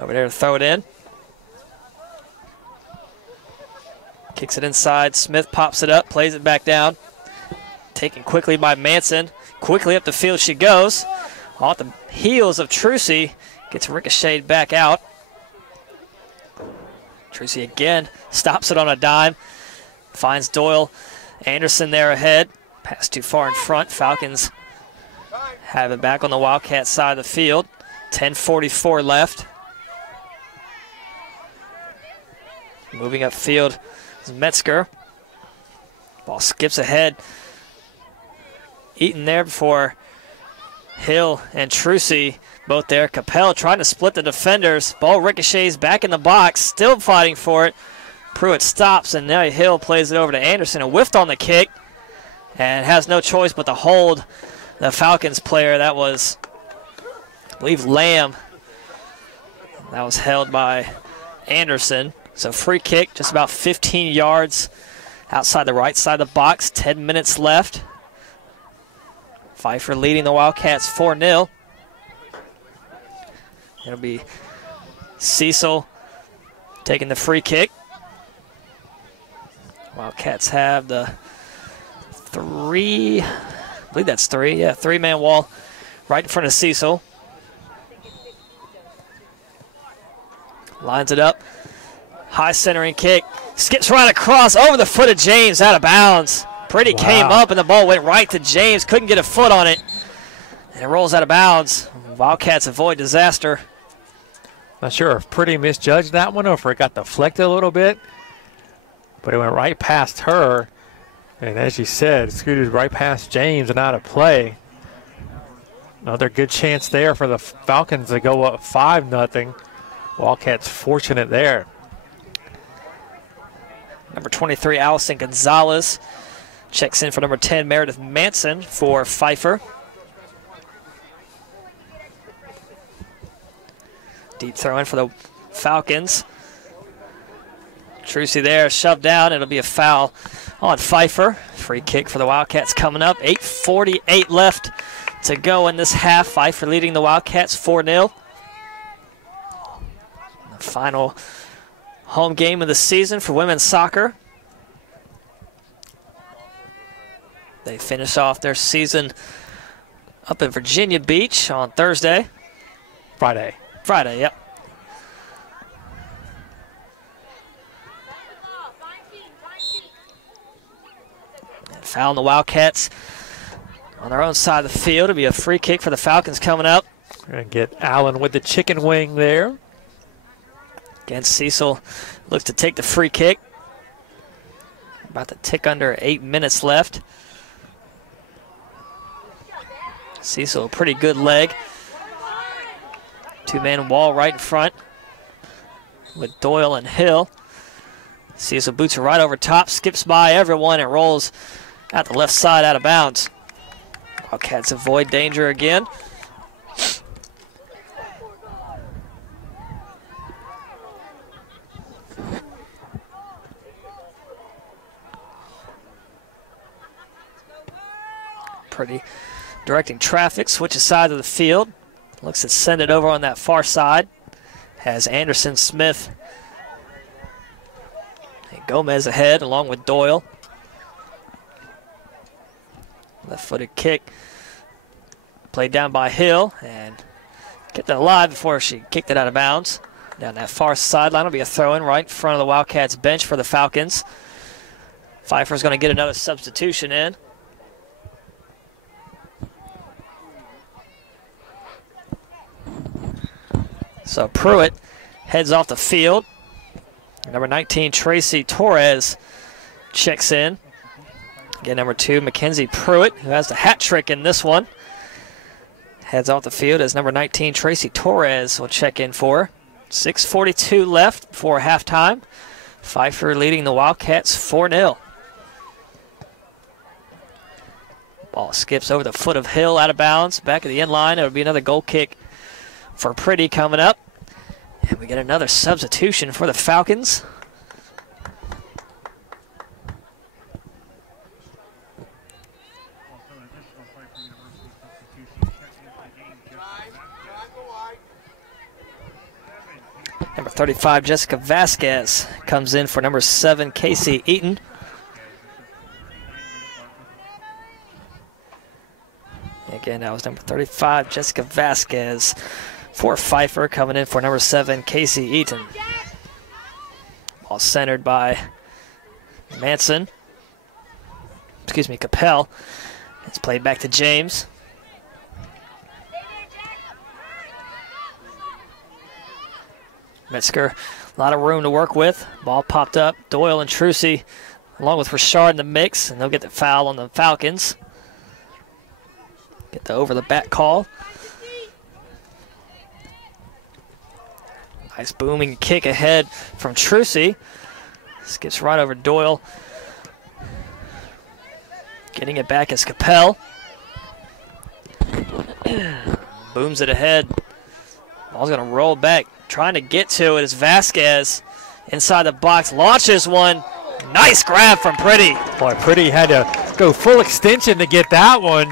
over there to throw it in. Kicks it inside. Smith pops it up, plays it back down. Taken quickly by Manson. Quickly up the field she goes. Off the heels of Trucy. Gets ricocheted back out. Trucy again stops it on a dime. Finds Doyle. Anderson there ahead. Pass too far in front. Falcons have it back on the Wildcat side of the field. 10:44 left. Moving upfield is Metzger. Ball skips ahead. Eaton there before Hill and Trucy both there. Capel trying to split the defenders. Ball ricochets back in the box. Still fighting for it. Pruitt stops, and now Hill plays it over to Anderson. And whiffed on the kick. And has no choice but to hold the Falcons player. That was, I believe, Lamb. That was held by Anderson. So free kick, just about 15 yards outside the right side of the box. 10 minutes left. Pfeiffer leading the Wildcats 4-0. It'll be Cecil taking the free kick. Wildcats have the I believe that's three. Yeah, three-man wall right in front of Cecil. Lines it up. High centering kick. Skips right across over the foot of James, out of bounds. Pretty came up and the ball went right to James. Couldn't get a foot on it. And it rolls out of bounds. Wildcats avoid disaster. Not sure if Pretty misjudged that one or if it got deflected a little bit. But it went right past her. And as you said, scooted right past James and out of play. Another good chance there for the Falcons to go up 5-0. Wildcats fortunate there. Number 23, Allison Gonzalez. Checks in for number 10, Meredith Manson for Pfeiffer. Deep throw in for the Falcons. Trucy there, shoved down. It'll be a foul on Pfeiffer. Free kick for the Wildcats coming up. 8:48 left to go in this half. Pfeiffer leading the Wildcats 4-0. The final home game of the season for women's soccer. They finish off their season up in Virginia Beach on Thursday. Friday, yep. And foul on the Wildcats on their own side of the field. It'll be a free kick for the Falcons coming up. we're going to get Allen with the chicken wing there. Again, Cecil looks to take the free kick. About to tick under 8 minutes left. Cecil, a pretty good leg. Two-man wall right in front with Doyle and Hill. Cecil boots her right over top, skips by everyone, and rolls out the left side out of bounds. Wildcats avoid danger again. Pretty directing traffic, switches sides of the field. Looks to send it over on that far side. Has Anderson, Smith, and Gomez ahead along with Doyle. Left-footed kick. Played down by Hill and kept it alive before she kicked it out of bounds. Down that far sideline will be a throw-in right in front of the Wildcats bench for the Falcons. Pfeiffer's going to get another substitution in. So Pruitt heads off the field. Number 19, Tracy Torres, checks in. Again, number 2, Mackenzie Pruitt, who has the hat trick in this one. Heads off the field as number 19, Tracy Torres, will check in for. 6:42 left before halftime. Pfeiffer leading the Wildcats 4-0. Ball skips over the foot of Hill out of bounds. Back of the end line. It'll be another goal kick for Pretty coming up. And we get another substitution for the Falcons. Number 35, Jessica Vasquez comes in for number 7, Casey Eaton. Again, that was number 35, Jessica Vasquez for Pfeiffer, coming in for number 7, Casey Eaton. Ball centered by Capel. It's played back to James. Metzger, a lot of room to work with. Ball popped up. Doyle and Trucy, along with Richard in the mix, and they'll get the foul on the Falcons. Get the over-the-back call. Nice booming kick ahead from Trucy. Skips right over Doyle. Getting it back is Capel. Booms it ahead. Ball's going to roll back. Trying to get to it is Vasquez. Inside the box, launches one. Nice grab from Pretty. Boy, Pretty had to go full extension to get that one.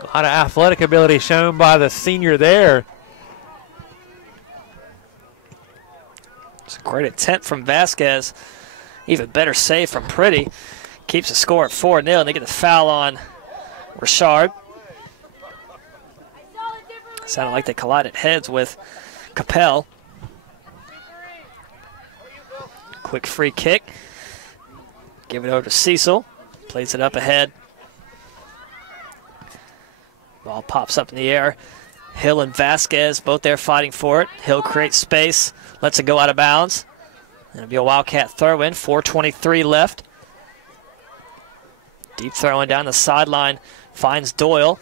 A lot of athletic ability shown by the senior there. It's a great attempt from Vasquez. Even better save from Pretty. Keeps the score at 4-0, and they get the foul on Richard. Sounded like they collided heads with Capel. Quick free kick. Give it over to Cecil. Plays it up ahead. Ball pops up in the air. Hill and Vasquez, both there fighting for it. Hill creates space, lets it go out of bounds. It'll be a Wildcat throw-in, 4:23 left. Deep throw-in down the sideline, finds Doyle.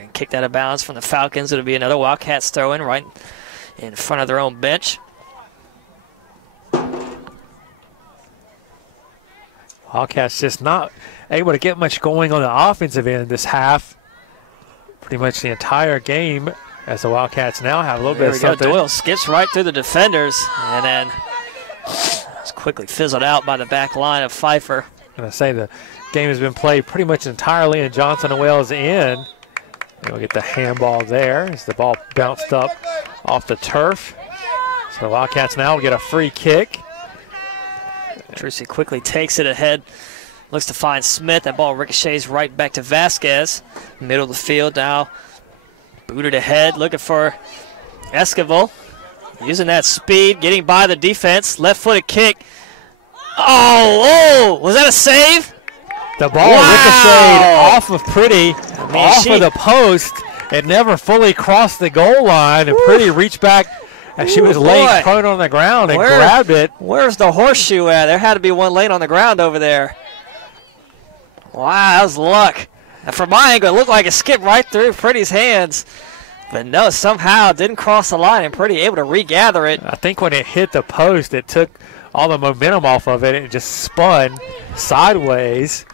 And kicked out of bounds from the Falcons. It'll be another Wildcats throw-in right in front of their own bench. Wildcats just not able to get much going on the offensive end this half. Pretty much the entire game, as the Wildcats now have a little bit of something. Doyle skips right through the defenders, and then it's quickly fizzled out by the back line of Pfeiffer. And I say the game has been played pretty much entirely in Johnson and Wells' end. We'll get the handball there as the ball bounced up off the turf. So the Wildcats now will get a free kick. Trucy quickly takes it ahead. Looks to find Smith. That ball ricochets right back to Vasquez. Middle of the field now. Booted ahead, looking for Esquivel. Using that speed, getting by the defense. Left-footed kick. Oh, was that a save? The ball ricocheted off of Pretty, off of the post. It never fully crossed the goal line, and Pretty reached back as she was laying prone on the ground and grabbed it. Where's the horseshoe at? There had to be one laying on the ground over there. Wow, that was luck. And from my angle, it looked like it skipped right through Pretty's hands. But no, somehow it didn't cross the line, and Pretty able to regather it. I think when it hit the post, it took all the momentum off of it. It just spun sideways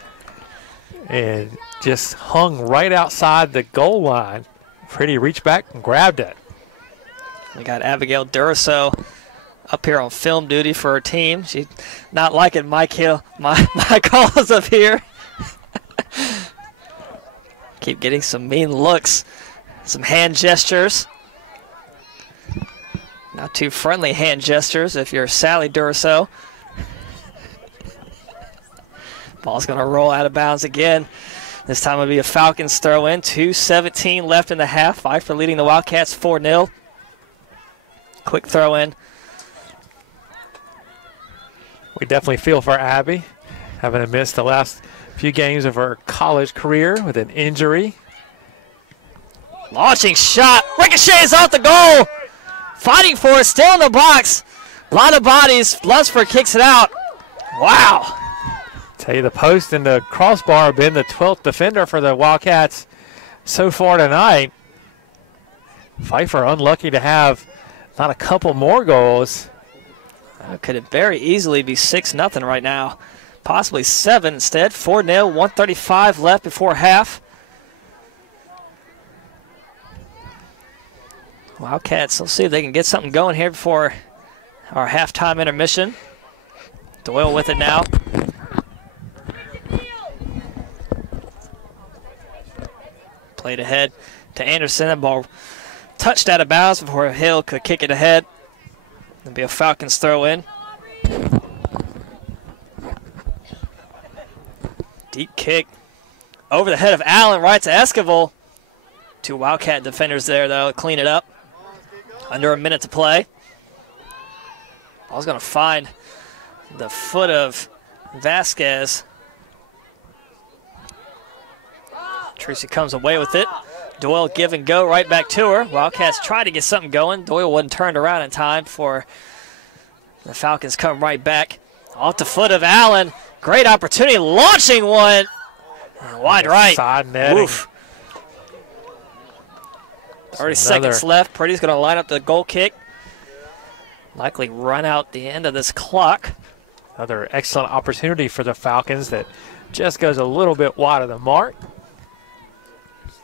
and just hung right outside the goal line. Pretty reached back and grabbed it. We got Abigail Duraso up here on film duty for her team. She's not liking my calls up here. Keep getting some mean looks, some hand gestures. Not too friendly hand gestures if you're Sally Duraso. Ball's going to roll out of bounds again. This time it'll be a Falcons throw in. 2:17 left in the half. Pfeiffer leading the Wildcats 4-0. Quick throw in. We definitely feel for Abby, having missed the last few games of her college career with an injury. Launching shot. Ricochets off the goal. Fighting for it. Still in the box. A lot of bodies. Lunsford kicks it out. Wow. Tell you, the post and the crossbar have been the 12th defender for the Wildcats so far tonight. Pfeiffer unlucky to have not a couple more goals. Could it very easily be 6-0 right now? Possibly 7 instead. 4-0, 1:35 left before half. Wildcats, let's see if they can get something going here before our halftime intermission. Doyle with it now. Played ahead to Anderson. That ball touched out of bounds before Hill could kick it ahead. It'll be a Falcons throw in. Deep kick over the head of Allen, right to Esquivel. 2 Wildcat defenders there, though, clean it up. Under a minute to play. Ball's going to find the foot of Vasquez. Tracy comes away with it. Doyle give and go right back to her. Wildcats try to get something going. Doyle wasn't turned around in time for the Falcons come right back. Off the foot of Allen. Great opportunity. Launching one. Wide right. Side netting. Oof. 30 seconds left. Purdy's going to line up the goal kick. Likely run out the end of this clock. Another excellent opportunity for the Falcons that just goes a little bit wide of the mark.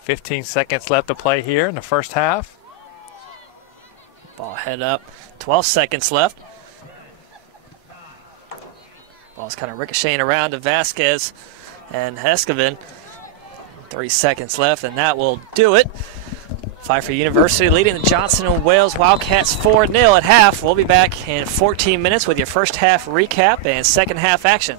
15 seconds left to play here in the first half. Ball head up. 12 seconds left. Ball's kind of ricocheting around to Vasquez and Heskeven. 3 seconds left, and that will do it. Pfeiffer University leading the Johnson & Wales Wildcats 4-0 at half. We'll be back in 14 minutes with your first half recap and second half action.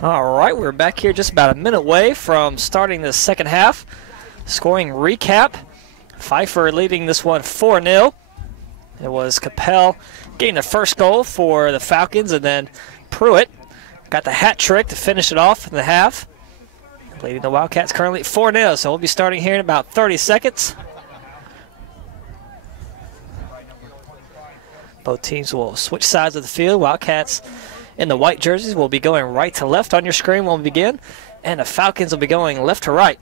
All right, we're back here just about a minute away from starting the second half. Scoring recap. Pfeiffer leading this one 4-0. It was Capel getting the first goal for the Falcons, and then Pruitt got the hat trick to finish it off in the half. Leading the Wildcats currently 4-0, so we'll be starting here in about 30 seconds. Both teams will switch sides of the field. Wildcats in the white jerseys will be going right to left on your screen when we begin, and the Falcons will be going left to right.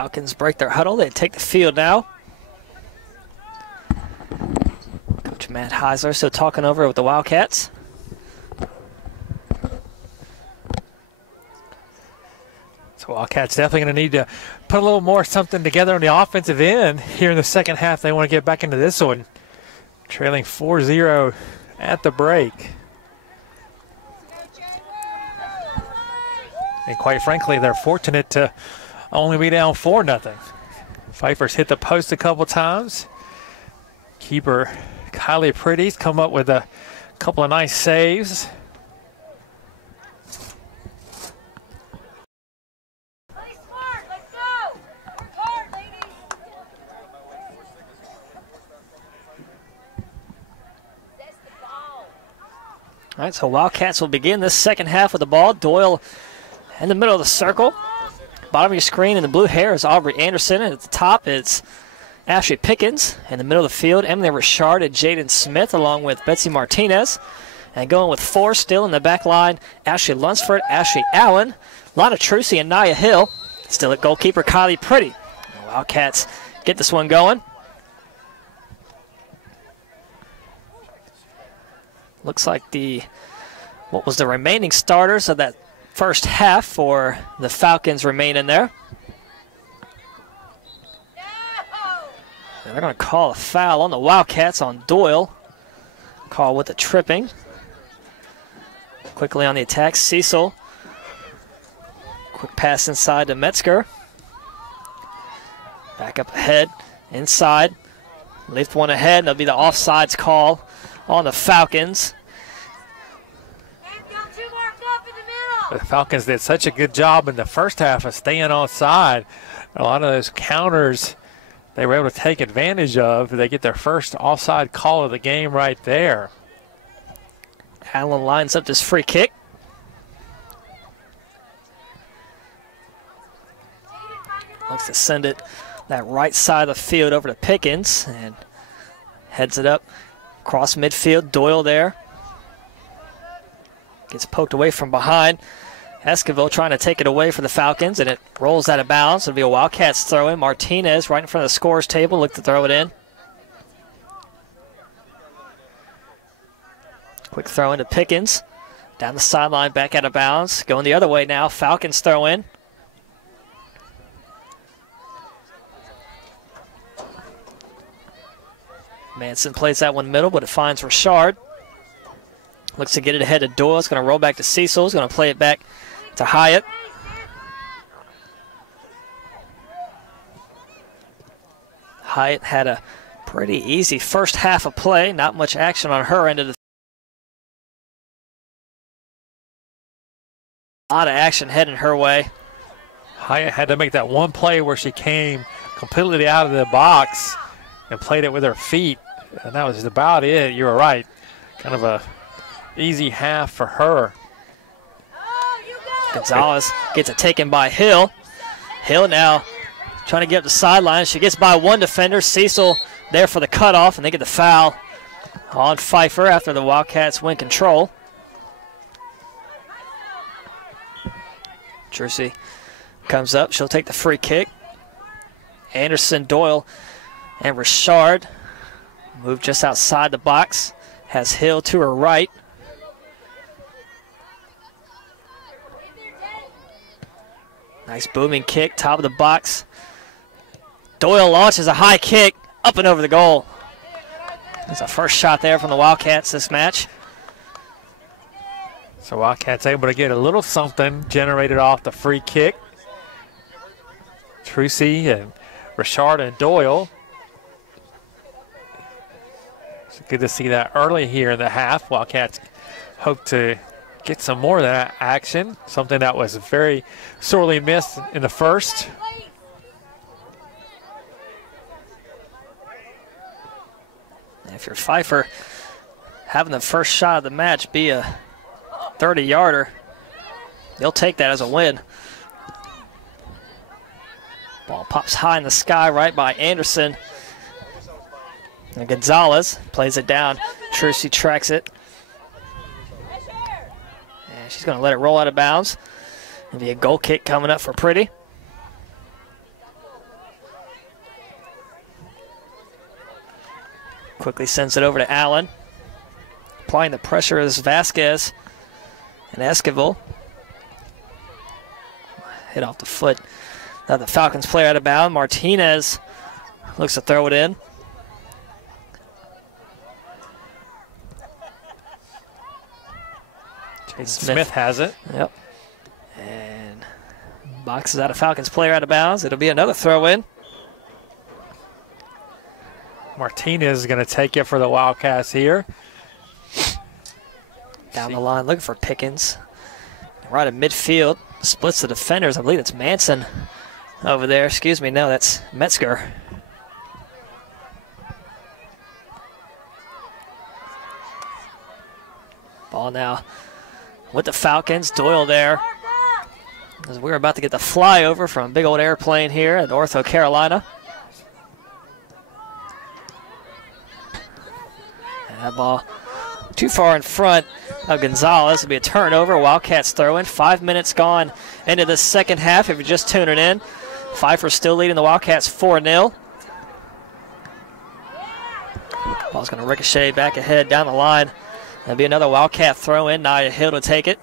Falcons break their huddle. They take the field now. Coach Matt Heisler still talking over with the Wildcats. So Wildcats definitely going to need to put a little more something together on the offensive end here in the second half. They want to get back into this one. Trailing 4-0 at the break. And quite frankly, they're fortunate to only be down 4-0. Pfeiffer's hit the post a couple times. Keeper Kylie Pretty's come up with a couple of nice saves. All right, so Wildcats will begin this second half with the ball. Doyle in the middle of the circle. Bottom of your screen in the blue hair is Aubrey Anderson, and at the top it's Ashley Pickens. In the middle of the field, Emily Richard and Jaden Smith, along with Betsy Martinez. And going with 4 still in the back line, Ashley Lunsford, Ashley Allen, Lana Trucy, and Nia Hill. Still at goalkeeper Kylie Pretty. The Wildcats get this one going. Looks like what was the remaining starters of that first half for the Falcons remain in there. And they're going to call a foul on the Wildcats on Doyle. Call with a tripping. Quickly on the attack, Cecil. Quick pass inside to Metzger. Back up ahead, inside. Lift one ahead, and that'll be the offsides call on the Falcons. The Falcons did such a good job in the first half of staying offside. A lot of those counters they were able to take advantage of. They get their first offside call of the game right there. Allen lines up this free kick. Looks to send it that right side of the field over to Pickens and heads it up across midfield. Doyle there. Gets poked away from behind. Esquivel trying to take it away for the Falcons, and it rolls out of bounds. It'll be a Wildcats throw in. Martinez right in front of the scores table. Look to throw it in. Quick throw into Pickens. Down the sideline, back out of bounds. Going the other way now. Falcons throw in. Manson plays that one middle, but it finds Richard. Looks to get it ahead to Doyle. It's going to roll back to Cecil. It's going to play it back to Hyatt. Hyatt had a pretty easy first half of play. Not much action on her end of the a lot of action heading her way. Hyatt had to make that one play where she came completely out of the box and played it with her feet. And that was about it. You were right. Kind of a easy half for her. Gonzalez gets it taken by Hill. Hill now trying to get up the sideline. She gets by one defender. Cecil there for the cutoff, and they get the foul on Pfeiffer after the Wildcats win control. Jersey comes up. She'll take the free kick. Anderson Doyle And Richard moved just outside the box. Has Hill to her right. Nice booming kick, top of the box. Doyle launches a high kick up and over the goal. There's a first shot there from the Wildcats this match. So Wildcats able to get a little something generated off the free kick. Trucy and Richard and Doyle. It's good to see that early here in the half. Wildcats hope to get some more of that action, something that was very sorely missed in the first. If you're Pfeiffer, having the first shot of the match be a 30-yarder, they'll take that as a win. Ball pops high in the sky right by Anderson. And Gonzalez plays it down. Trucy tracks it. And she's going to let it roll out of bounds. There'll be a goal kick coming up for Pretty. Quickly sends it over to Allen. Applying the pressure is Vasquez and Esquivel. Hit off the foot. Now the Falcons player out of bounds. Martinez looks to throw it in. Smith has it. Yep. And boxes out a Falcons player out of bounds. It'll be another throw in. Martinez is going to take it for the Wildcats here. Down the line, looking for Pickens. Right at midfield, splits the defenders. I believe it's Manson over there. Excuse me, no, that's Metzger. Ball now with the Falcons. Doyle there. As we're about to get the flyover from a big old airplane here at Ortho, Carolina. That ball too far in front of Gonzalez. It'll be a turnover. Wildcats throw in. 5 minutes gone into the second half. If you're just tuning in, Pfeiffer still leading the Wildcats 4-0. Ball's going to ricochet back ahead down the line. That'll be another Wildcat throw in. Nia Hill to take it.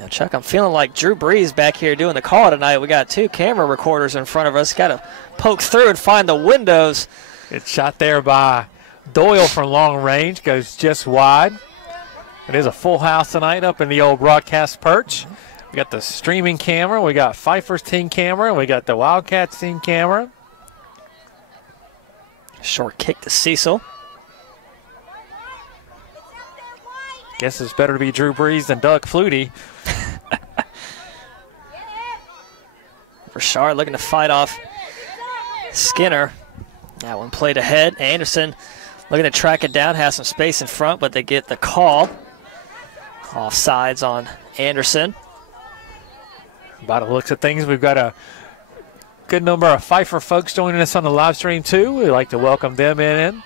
Now, Chuck, I'm feeling like Drew Brees back here doing the call tonight. We got 2 camera recorders in front of us. Got to poke through and find the windows. It's shot there by Doyle from long range. Goes just wide. It is a full house tonight up in the old broadcast perch. We got the streaming camera. We got Pfeiffer's team camera. We got the Wildcats team camera. Short kick to Cecil. Guess it's better to be Drew Brees than Doug Flutie. Richard looking to fight off Skinner. That one played ahead. Anderson looking to track it down, has some space in front, but they get the call. Offsides on Anderson. By the looks of things, we've got a good number of Pfeiffer folks joining us on the live stream too. We'd like to welcome them in.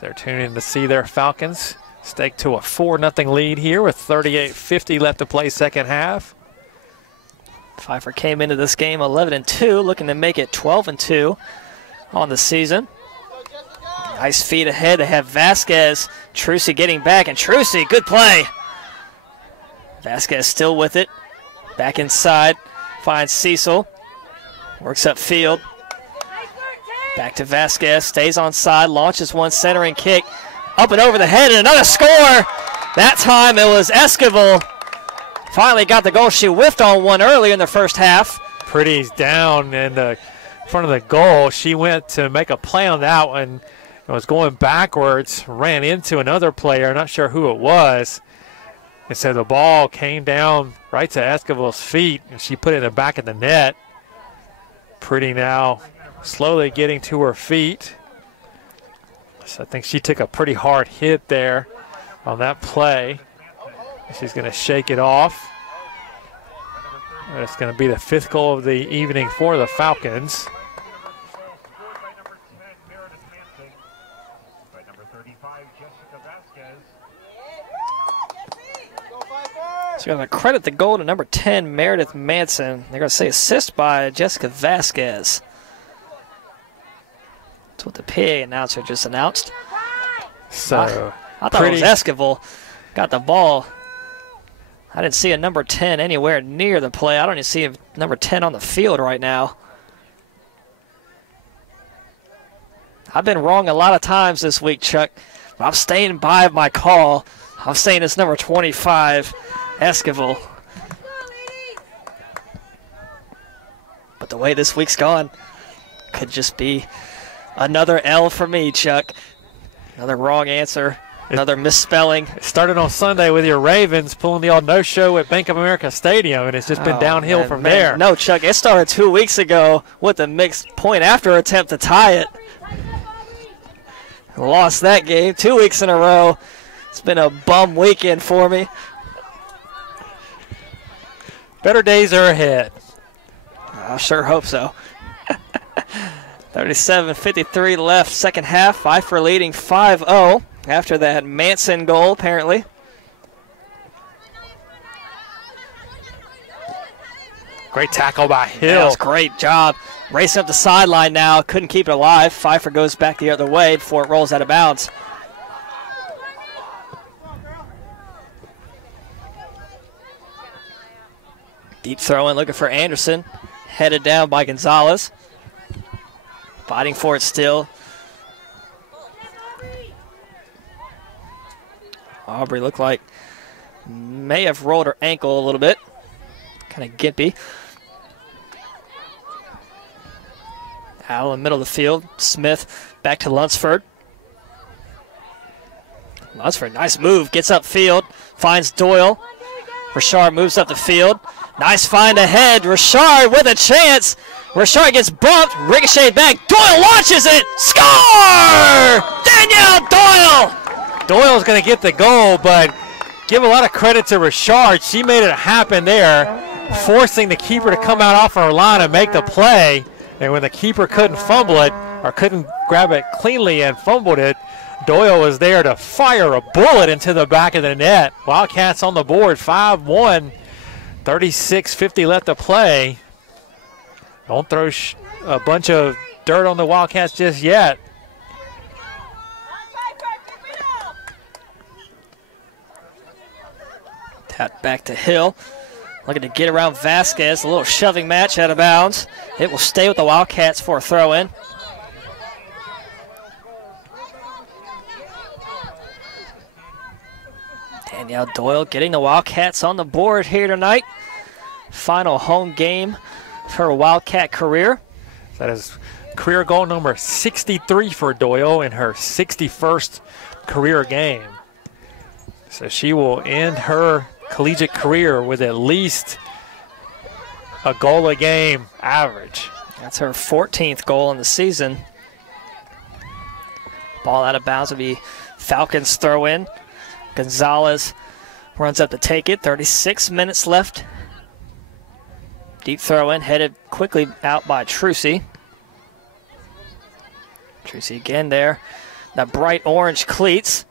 They're tuning in to see their Falcons stake to a 4-0 lead here with 38:50 left to play second half. Pfeiffer came into this game 11-2, looking to make it 12-2 on the season. Nice feed ahead. They have Vasquez. Trucy getting back, and Trucy, good play. Vasquez still with it. Back inside, finds Cecil. Works upfield. Back to Vasquez, stays on side, launches one centering kick. Up and over the head, and another score. That time it was Esquivel. Finally got the goal. She whiffed on one earlier in the first half. Pretty's down in the front of the goal. She went to make a play on that one and was going backwards, ran into another player, not sure who it was. And so the ball came down right to Esquivel's feet, and she put it in the back of the net. Pretty now slowly getting to her feet. So I think she took a pretty hard hit there on that play. She's going to shake it off. It's going to be the 5th goal of the evening for the Falcons. So we're going to credit the goal to number 10, Meredith Manson. They're going to say assist by Jessica Vasquez. That's what the PA announcer just announced. So I thought it was Esquivel. Got the ball. I didn't see a number 10 anywhere near the play. I don't even see a number 10 on the field right now. I've been wrong a lot of times this week, Chuck. But I'm staying by my call. I'm saying it's number 25, Esquivel. But the way this week's gone, could just be another L for me, Chuck. Another wrong answer. Another misspelling. It started on Sunday with your Ravens pulling the old no-show at Bank of America Stadium, and it's just been downhill from there. No, Chuck, it started 2 weeks ago with a mixed point after attempt to tie it. Lost that game 2 weeks in a row. It's been a bum weekend for me. Better days are ahead. I sure hope so. 37:53 left, second half. Pfeiffer leading 5-0 after that Manson goal, apparently. Great tackle by Hill. That was great job. Racing up the sideline now. Couldn't keep it alive. Pfeiffer goes back the other way before it rolls out of bounds. Deep throw in, looking for Anderson. Headed down by Gonzalez. Fighting for it still. Aubrey looked like may have rolled her ankle a little bit. Kind of gimpy. Out in the middle of the field. Smith back to Lunsford. Lunsford, nice move. Gets upfield. Finds Doyle. Richard moves up the field. Nice find ahead. Richard with a chance. Richard gets bumped. Ricochet back. Doyle launches it. Score! Danielle Doyle! Doyle's going to get the goal, but give a lot of credit to Richard. She made it happen there, forcing the keeper to come out off her line and make the play. And when the keeper couldn't fumble it or couldn't grab it cleanly and fumbled it, Doyle was there to fire a bullet into the back of the net. Wildcats on the board, 5-1, 36:50 left to play. Don't throw a bunch of dirt on the Wildcats just yet. Tap back to Hill. Looking to get around Vasquez. A little shoving match out of bounds. It will stay with the Wildcats for a throw-in. Danielle Doyle getting the Wildcats on the board here tonight. Final home game for her Wildcat career. That is career goal number 63 for Doyle in her 61st career game. So she will end her collegiate career with at least a goal a game average. That's her 14th goal in the season. Ball out of bounds will be Falcons throw in. Gonzalez runs up to take it. 36 minutes left. Deep throw in, headed quickly out by Trucy. Trucy again there. The bright orange cleats.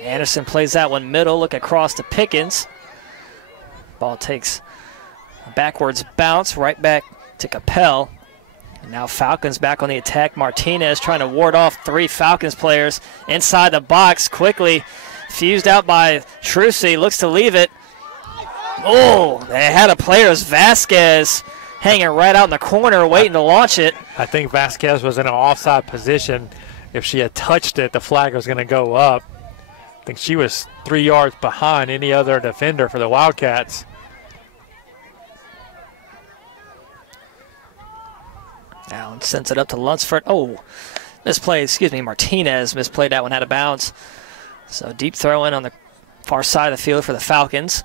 Anderson plays that one middle. Look across to Pickens. Ball takes a backwards bounce right back to Capel. And now Falcons back on the attack. Martinez trying to ward off three Falcons players inside the box quickly. Fused out by Trucy. Looks to leave it. Oh, they had a player as Vasquez hanging right out in the corner waiting to launch it. I think Vasquez was in an offside position. If she had touched it, the flag was going to go up. I think she was 3 yards behind any other defender for the Wildcats. Allen sends it up to Lunsford. Oh, misplayed, excuse me, Martinez misplayed that one out of bounds. So deep throw in on the far side of the field for the Falcons.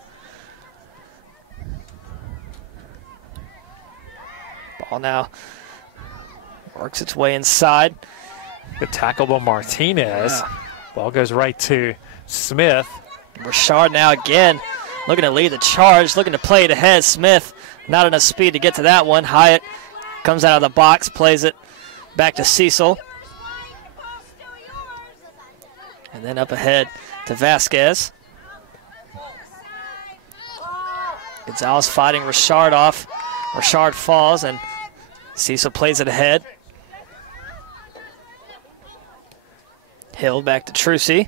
Ball now works its way inside. Good tackle by Martinez. Yeah. Ball goes right to Smith. Richard now again looking to lead the charge, looking to play it ahead. Smith not enough speed to get to that one. Hyatt comes out of the box, plays it back to Cecil. And then up ahead to Vasquez. Gonzalez fighting Richard off. Richard falls, and Cecil plays it ahead. Hill back to Trucy.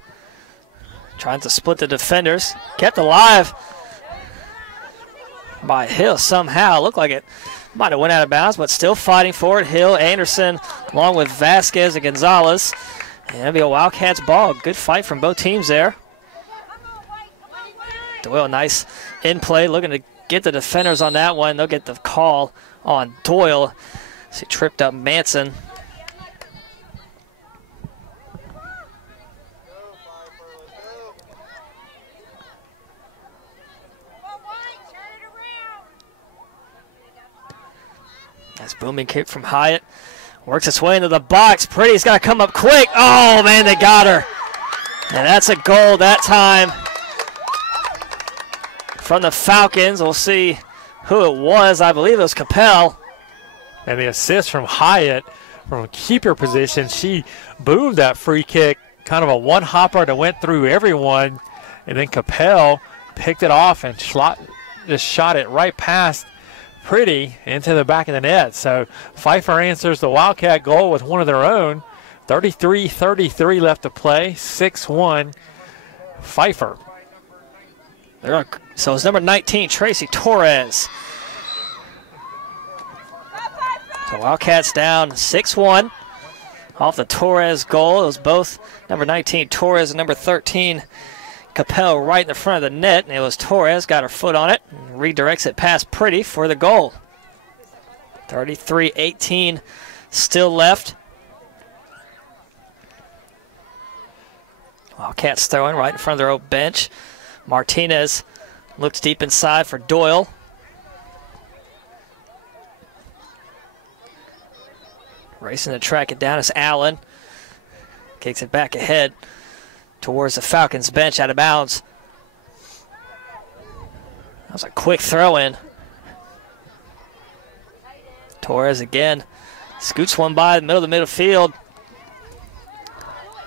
Trying to split the defenders. Kept alive by Hill somehow. Looked like it might have went out of bounds, but still fighting for it. Hill, Anderson, along with Vasquez and Gonzalez. And it'll be a Wildcats ball. Good fight from both teams there. Doyle, nice in play, looking to get the defenders on that one. They'll get the call on Doyle. So he tripped up Manson. That's booming kick from Hyatt. Works its way into the box. Pretty's got to come up quick. Oh, man, they got her. And that's a goal that time from the Falcons. We'll see who it was. I believe it was Capel. And the assist from Hyatt from keeper position. She boomed that free kick, kind of a one-hopper that went through everyone. And then Capel picked it off and just shot it right past Pretty into the back of the net. So Pfeiffer answers the Wildcat goal with one of their own. 33-33 left to play. 6-1 Pfeiffer. So it's number 19, Tracy Torres. So Wildcats down 6-1 off the Torres goal. It was both number 19 Torres and number 13 Capel right in the front of the net. And it was Torres, got her foot on it, and redirects it past Pretty for the goal. 33-18 still left. Wildcats throwing right in front of their own bench. Martinez looks deep inside for Doyle. Racing to track it down is Allen. Kicks it back ahead towards the Falcons bench, out of bounds. That was a quick throw in. Torres again scoots one by the middle of the midfield.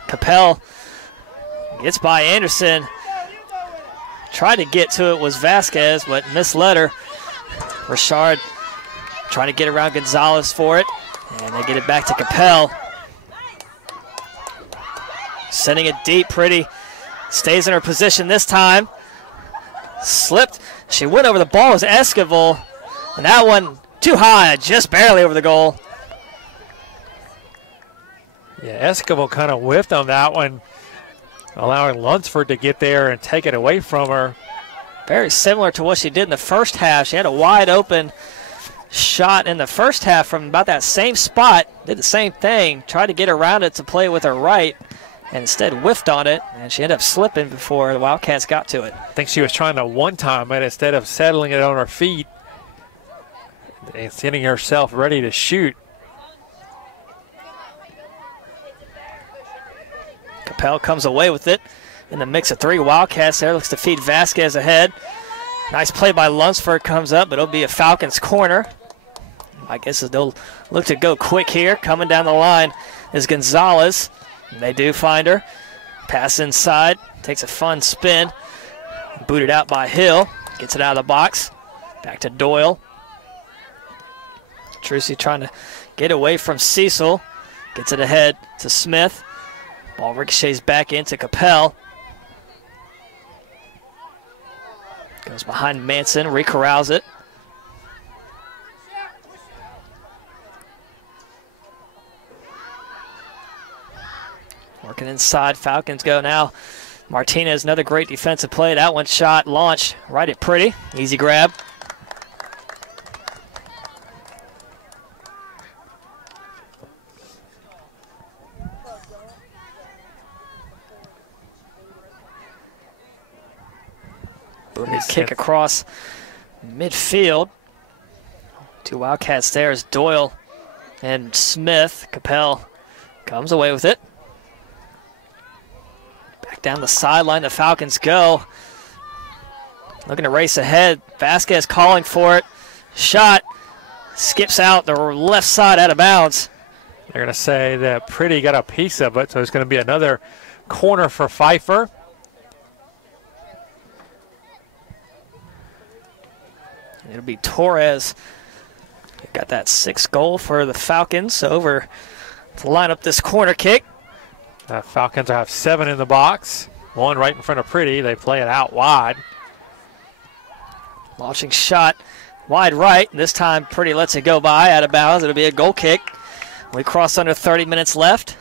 Capel gets by Anderson. Tried to get to it was Vasquez, but misled her. Richard trying to get around Gonzalez for it, and they get it back to Capel. Sending it deep. Pretty stays in her position this time. Slipped. She went over the ball as Esquivel, and that one too high, just barely over the goal. Yeah, Esquivel kind of whiffed on that one, allowing Lunsford to get there and take it away from her. Very similar to what she did in the first half. She had a wide open shot in the first half from about that same spot. Did the same thing. Tried to get around it to play with her right, and instead whiffed on it, and she ended up slipping before the Wildcats got to it. I think she was trying to one-time it instead of settling it on her feet and getting herself ready to shoot. Capel comes away with it in the mix of three. Wildcats there, looks to feed Vasquez ahead. Nice play by Lunsford, comes up, but it'll be a Falcons corner. I guess they'll look to go quick here. Coming down the line is Gonzalez. And they do find her. Pass inside, takes a fun spin. Booted out by Hill, gets it out of the box. Back to Doyle. Trucy trying to get away from Cecil. Gets it ahead to Smith. Ball ricochets back into Capel. Goes behind Manson, recorrals it. Working inside, Falcons go now. Martinez, another great defensive play. That one shot, launched right at Pretty. Easy grab. Boom, kick across midfield. Two Wildcats there is Doyle and Smith. Capel comes away with it. Back down the sideline, the Falcons go. Looking to race ahead. Vasquez calling for it. Shot. Skips out the left side out of bounds. They're going to say that Pretty got a piece of it, so it's going to be another corner for Pfeiffer. It'll be Torres. Got that 6th goal for the Falcons over to line up this corner kick. Falcons have 7 in the box. 1 right in front of Pretty. They play it out wide. Launching shot wide right. This time Pretty lets it go by, out of bounds. It'll be a goal kick. We cross under 30 minutes left.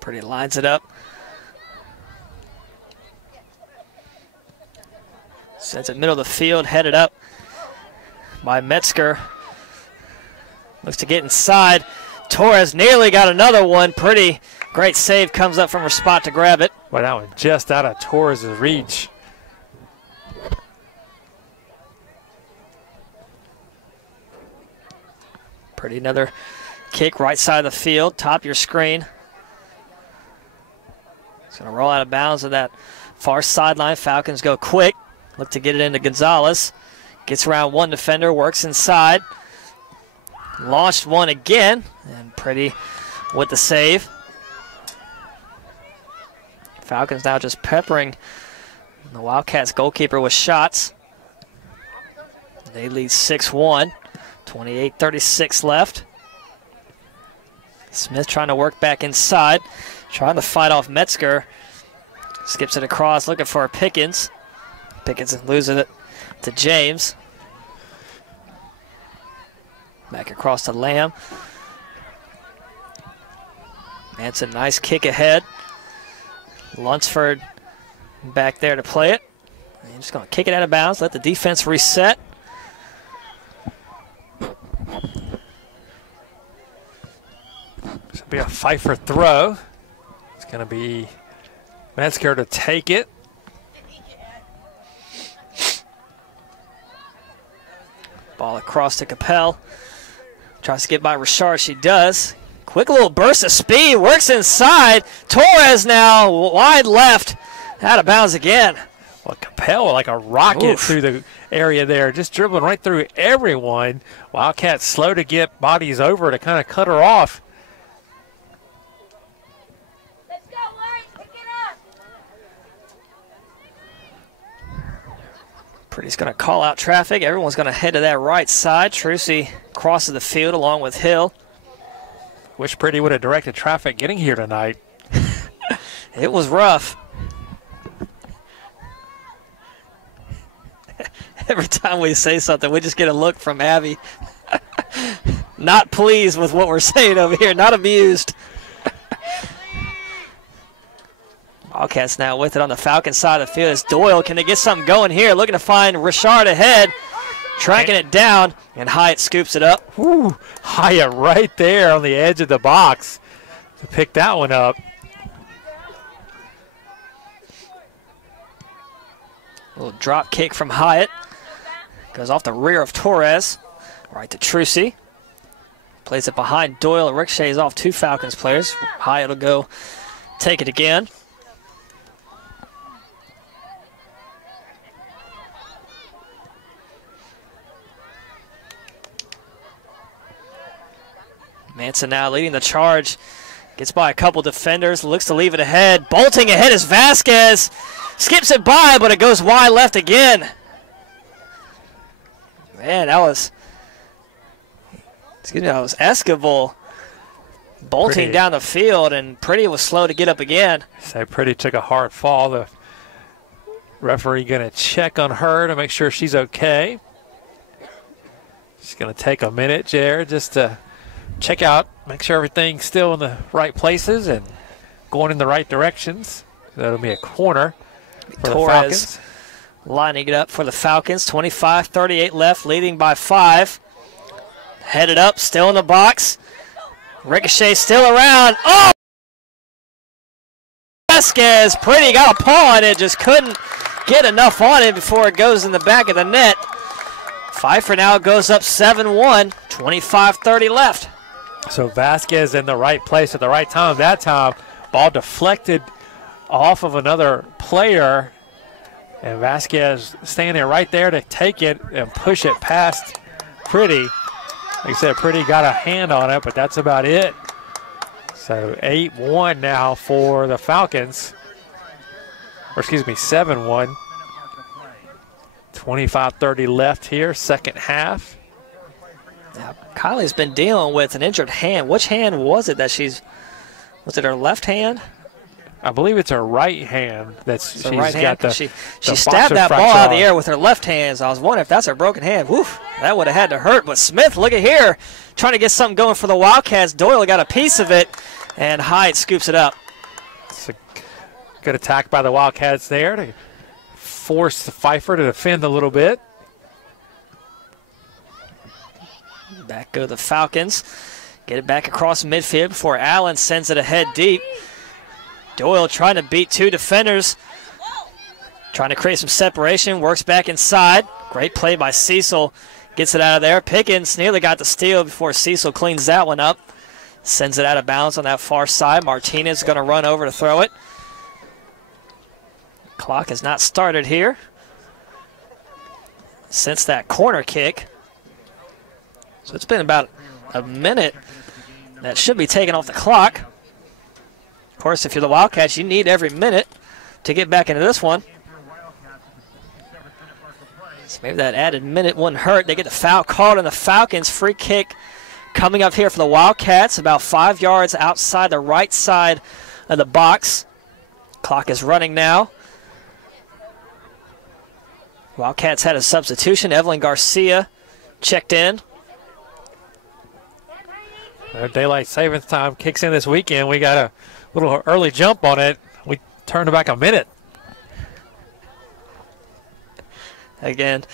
Pretty lines it up. Sends it middle of the field, headed up by Metzger. Looks to get inside. Torres nearly got another one. Pretty great save, comes up from her spot to grab it. Well, that one just out of Torres' reach. Pretty another kick right side of the field, top of your screen. It's going to roll out of bounds of that far sideline. Falcons go quick. Look to get it into Gonzalez. Gets around one defender, works inside. Launched one again, and Pretty with the save. Falcons now just peppering the Wildcats goalkeeper with shots. They lead 6-1. 28:36 left. Smith trying to work back inside. Trying to fight off Metzger. Skips it across, looking for Pickens. Pickens losing it to James. Back across to Lamb. Manson, nice kick ahead. Lunsford back there to play it. And just going to kick it out of bounds, let the defense reset. This will be a Pfeiffer throw. It's going to be Metzger to take it. Ball across to Capel. Tries to get by Richard. She does. Quick little burst of speed. Works inside. Torres now wide left. Out of bounds again. Well, Capel like a rocket through the area there. Just dribbling right through everyone. Wildcats slow to get bodies over to kind of cut her off. Pretty's going to call out traffic. Everyone's going to head to that right side. Trucy crosses the field along with Hill. Wish Pretty would have directed traffic getting here tonight. It was rough. Every time we say something, we just get a look from Abby. Not pleased with what we're saying over here. Not amused. Wildcats now with it on the Falcon side of the field. It's Doyle. Can they get something going here? Looking to find Richard ahead. Tracking it down, and Hyatt scoops it up. Ooh, Hyatt right there on the edge of the box to pick that one up. Little drop kick from Hyatt. Goes off the rear of Torres. Right to Trucy. Plays it behind Doyle. It ricochets off 2 Falcons players. Hyatt will go take it again. Manson now leading the charge. Gets by a couple defenders. Looks to leave it ahead. Bolting ahead is Vasquez. Skips it by, but it goes wide left again. Man, that was Escobar bolting Pretty down the field, and Pretty was slow to get up again. So Pretty took a hard fall. The referee going to check on her to make sure she's okay. She's going to take a minute, Jared, just to check out, make sure everything's still in the right places and going in the right directions. That'll be a corner for the Falcons. Lining it up for the Falcons. 25:38 left, leading by 5. Headed up, still in the box. Ricochet still around. Oh! Vasquez, Pretty got a paw on it, just couldn't get enough on it before it goes in the back of the net. Pfeiffer now goes up 7-1, 25:30 left. So Vasquez in the right place at the right time. That time, ball deflected off of another player, and Vasquez standing right there to take it and push it past Pretty. Like I said, Pretty got a hand on it, but that's about it. So 8-1 now for the Falcons. Or excuse me, 7-1. 25-30 left here, second half. Now, Kylie's been dealing with an injured hand. Which hand was it that was it her left hand? I believe it's her right hand she's right hand, got the she the stabbed boxer that ball fracture out of the on. air with her left hand. So I was wondering if that's her broken hand. Woof, that would have had to hurt. But Smith, look at here, trying to get something going for the Wildcats. Doyle got a piece of it, and Hyde scoops it up. It's a good attack by the Wildcats there to force Pfeiffer to defend a little bit. Back go the Falcons. Get it back across midfield before Allen sends it ahead deep. Doyle trying to beat two defenders. Trying to create some separation. Works back inside. Great play by Cecil. Gets it out of there. Pickens nearly got the steal before Cecil cleans that one up. Sends it out of bounds on that far side. Martinez going to run over to throw it. Clock has not started here since that corner kick. So it's been about a minute that should be taken off the clock. Of course, if you're the Wildcats, you need every minute to get back into this one. So maybe that added minute wouldn't hurt. They get the foul called on the Falcons. Free kick coming up here for the Wildcats, about 5 yards outside the right side of the box. Clock is running now. Wildcats had a substitution. Evelyn Garcia checked in. Daylight savings time kicks in this weekend. We got a little early jump on it. We turned it back a minute. Again,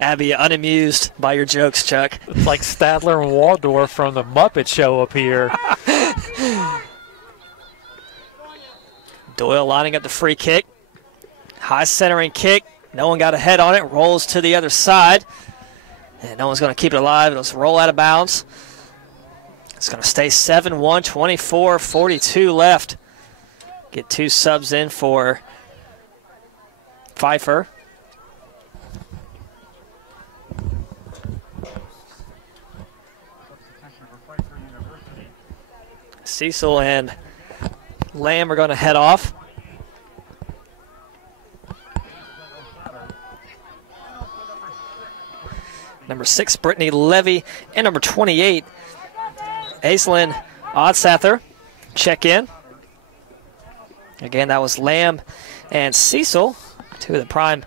Abby, unamused by your jokes, Chuck. It's like Stadler and Waldorf from the Muppet Show up here. Doyle lining up the free kick. High centering kick. No one got a head on it. Rolls to the other side. And no one's going to keep it alive. It'll roll out of bounds. It's going to stay 7-1, 24-42 left. Get two subs in for Pfeiffer. Cecil and Lamb are going to head off. Number 6, Brittany Levy, and number 28, Aislinn Odsather, check in. Again, that was Lamb and Cecil, two of the prime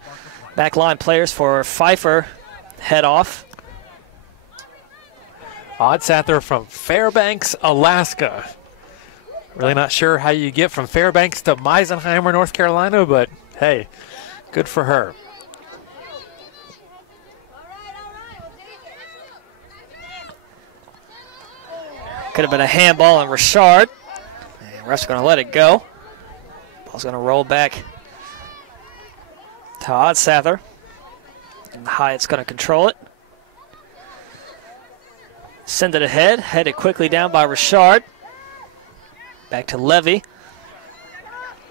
backline players for Pfeiffer, head off. Odsather from Fairbanks, Alaska. Really not sure how you get from Fairbanks to Meisenheimer, North Carolina, but hey, good for her. Could have been a handball on Richard. And ref's going to let it go. Ball's going to roll back to Odsather. And Hyatt's going to control it. Send it ahead. Headed quickly down by Richard. Back to Levy.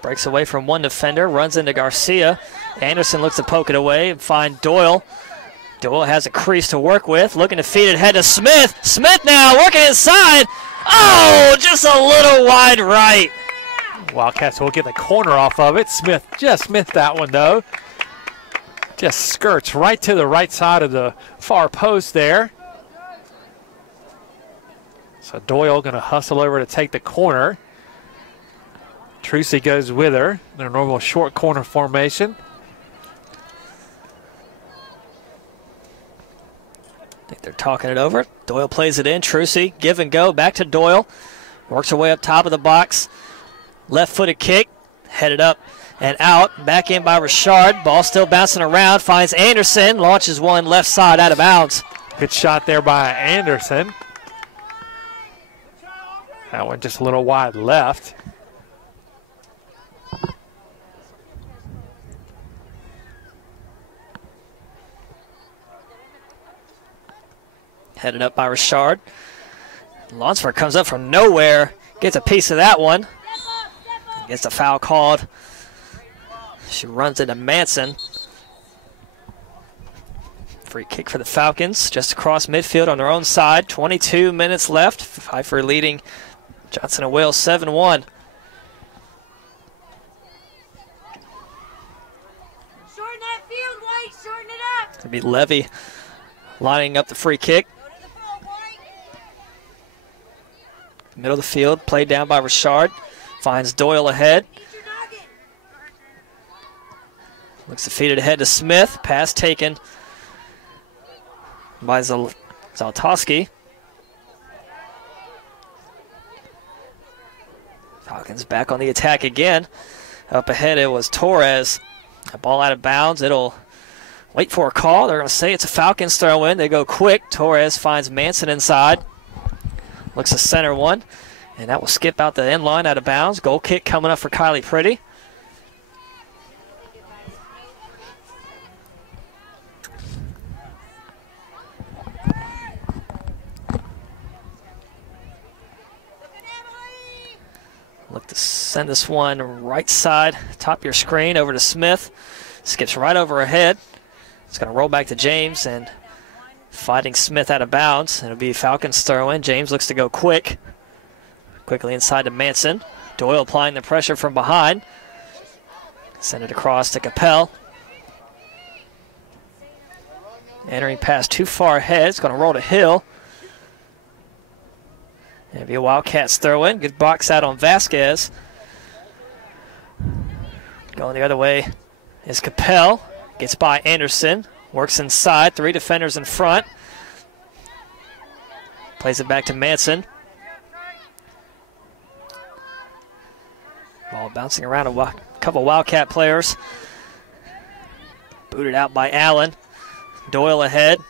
Breaks away from one defender. Runs into Garcia. Anderson looks to poke it away and find Doyle. Doyle has a crease to work with. Looking to feed it ahead to Smith. Smith now working inside. Oh, just a little wide right. Wildcats will get the corner off of it. Smith just missed that one, though. Just skirts right to the right side of the far post there. So Doyle going to hustle over to take the corner. Trucy goes with her. Their normal short corner formation. I think they're talking it over. Doyle plays it in. Trucy, give and go. Back to Doyle. Works her way up top of the box. Left-footed kick. Headed up and out. Back in by Richard. Ball still bouncing around. Finds Anderson. Launches one left side out of bounds. Good shot there by Anderson. That one just a little wide left. Headed up by Richard. Lunsford comes up from nowhere. Gets a piece of that one. Gets the foul called. She runs into Manson. Free kick for the Falcons, just across midfield on their own side. 22 minutes left. Pfeiffer leading Johnson and Wales 7-1. Shorten that field, White. Shorten it up. It'll be Levy lining up the free kick. Go to the ball, White. Middle of the field, played down by Richard. Finds Doyle ahead. Need your noggin. Looks to feed it ahead to Smith. Pass taken by Zaltowski. Falcons back on the attack again. Up ahead it was Torres. A ball out of bounds. It'll wait for a call. They're going to say it's a Falcons throw in. They go quick. Torres finds Manson inside. Looks to center one. And that will skip out the end line out of bounds. Goal kick coming up for Kylie Pretty. Look to send this one right side, top of your screen, over to Smith. Skips right over her head. It's going to roll back to James and fighting Smith out of bounds. It'll be Falcons throw in. James looks to go quick. Quickly inside to Manson. Doyle applying the pressure from behind. Send it across to Capel. Entering pass too far ahead. It's going to roll to Hill. It'll be a Wildcats throw in. Good box out on Vasquez. Going the other way is Capel. Gets by Anderson. Works inside. 3 defenders in front. Plays it back to Manson. Ball bouncing around a couple Wildcat players. Booted out by Allen. Doyle ahead.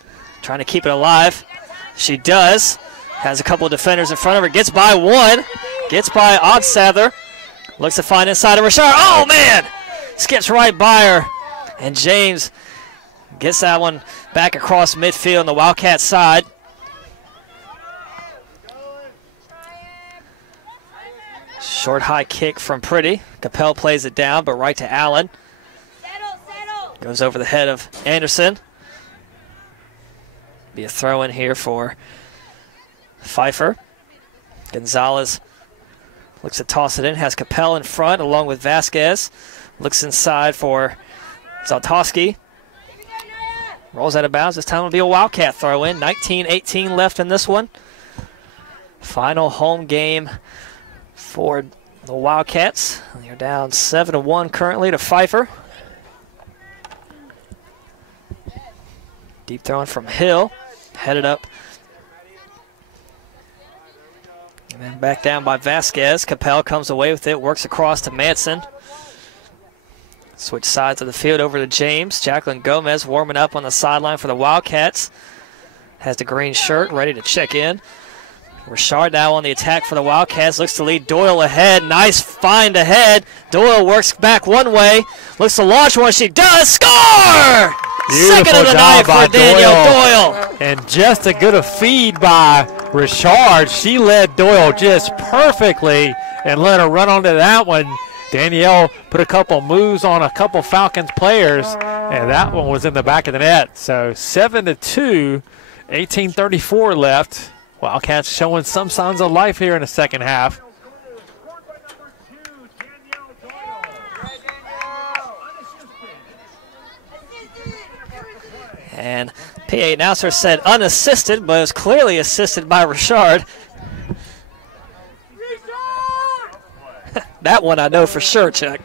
Trying to keep it alive. She does. Has a couple of defenders in front of her. Gets by one. Gets by Oddsadler. Looks to find inside of Richard. Oh, man! Skips right by her. And James gets that one back across midfield on the Wildcat side. Short high kick from Pretty. Capel plays it down, but right to Allen. Goes over the head of Anderson. Be a throw in here for Pfeiffer. Gonzalez looks to toss it in. Has Capel in front along with Vasquez. Looks inside for Zaltowski. Rolls out of bounds. This time it'll be a Wildcat throw in. 19-18 left in this one. Final home game for the Wildcats. They're down 7-1 currently to Pfeiffer. Deep throwing from Hill. Headed up. And then back down by Vasquez. Capel comes away with it. Works across to Manson. Switch sides of the field over to James. Jacqueline Gomez warming up on the sideline for the Wildcats. Has the green shirt, ready to check in. Richard now on the attack for the Wildcats. Looks to lead Doyle ahead. Nice find ahead. Doyle works back one way. Looks to launch one. She does. Score! Beautiful Second of the job night by for Danielle Doyle. And just a good feed by Richard. She led Doyle just perfectly and let her run onto that one. Danielle put a couple moves on a couple Falcons players, and that one was in the back of the net. So 7-2, 18:34 left. Wildcats showing some signs of life here in the second half. And PA announcer said unassisted, but it was clearly assisted by Richard. That one I know for sure, Chuck.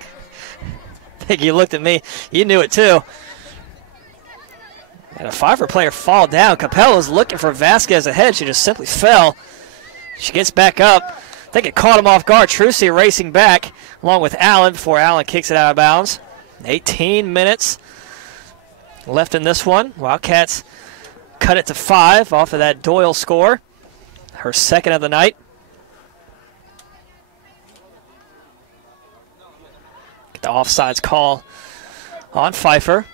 I think you looked at me. You knew it too. And a Pfeiffer player fall down. Capella's looking for Vasquez ahead. She just simply fell. She gets back up. I think it caught him off guard. Trucy racing back along with Allen before Allen kicks it out of bounds. 18 minutes left in this one. Wildcats cut it to 5 off of that Doyle score. Her second of the night. Get the offsides call on Pfeiffer.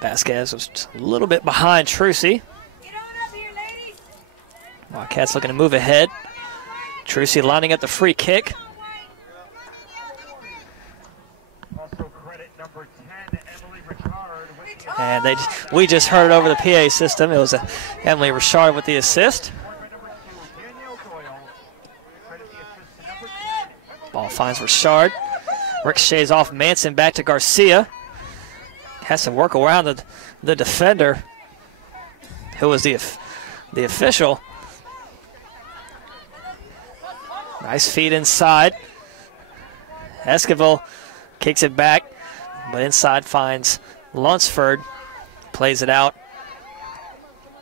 Vasquez was just a little bit behind Trucy. Wildcats looking to move ahead. Trucy lining up the free kick. Also credit number 10, Emily Richard, with And we just heard it over the PA system. It was Emily Richard with the assist. Ball finds Richard. Ricochets off Manson back to Garcia. Has to work around the defender, who was the official. Nice feed inside. Esquivel kicks it back, but inside finds Lunsford. Plays it out.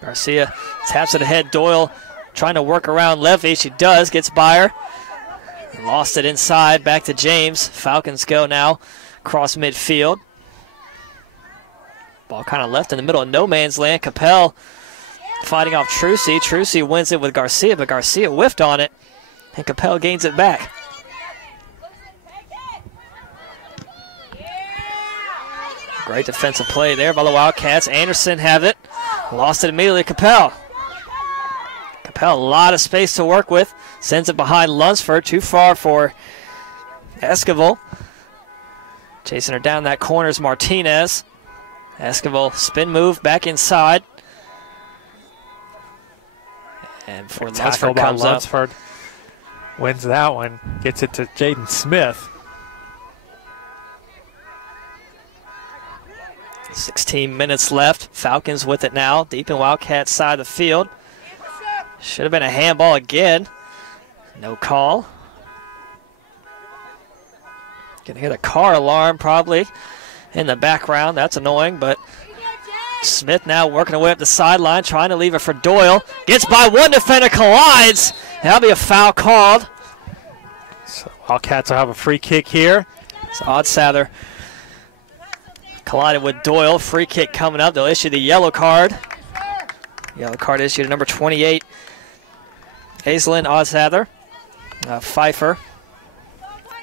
Garcia taps it ahead. Doyle trying to work around Levy. She does. Gets by her. Lost it inside. Back to James. Falcons go now across midfield. Ball kind of left in the middle of no man's land. Capel fighting off Trucy. Trucy wins it with Garcia, but Garcia whiffed on it, and Capel gains it back. Great defensive play there by the Wildcats. Anderson have it. Lost it immediately. Capel, a lot of space to work with. Sends it behind Lunsford. Too far for Esquivel. Chasing her down that corner is Martinez. Esquivel spin move back inside. And before Lunsford comes up. Lunsford wins that one. Gets it to Jaden Smith. 16 minutes left. Falcons with it now, deep in Wildcat side of the field. Should have been a handball again. No call. Gonna hit a car alarm probably in the background. That's annoying, but Smith now working her way up the sideline, trying to leave it for Doyle. Gets by one defender, collides. That'll be a foul called. So Wildcats will have a free kick here. So Odsather collided with Doyle. Free kick coming up. They'll issue the yellow card. Yellow card issued to number 28, Aislinn Odsather. Pfeiffer.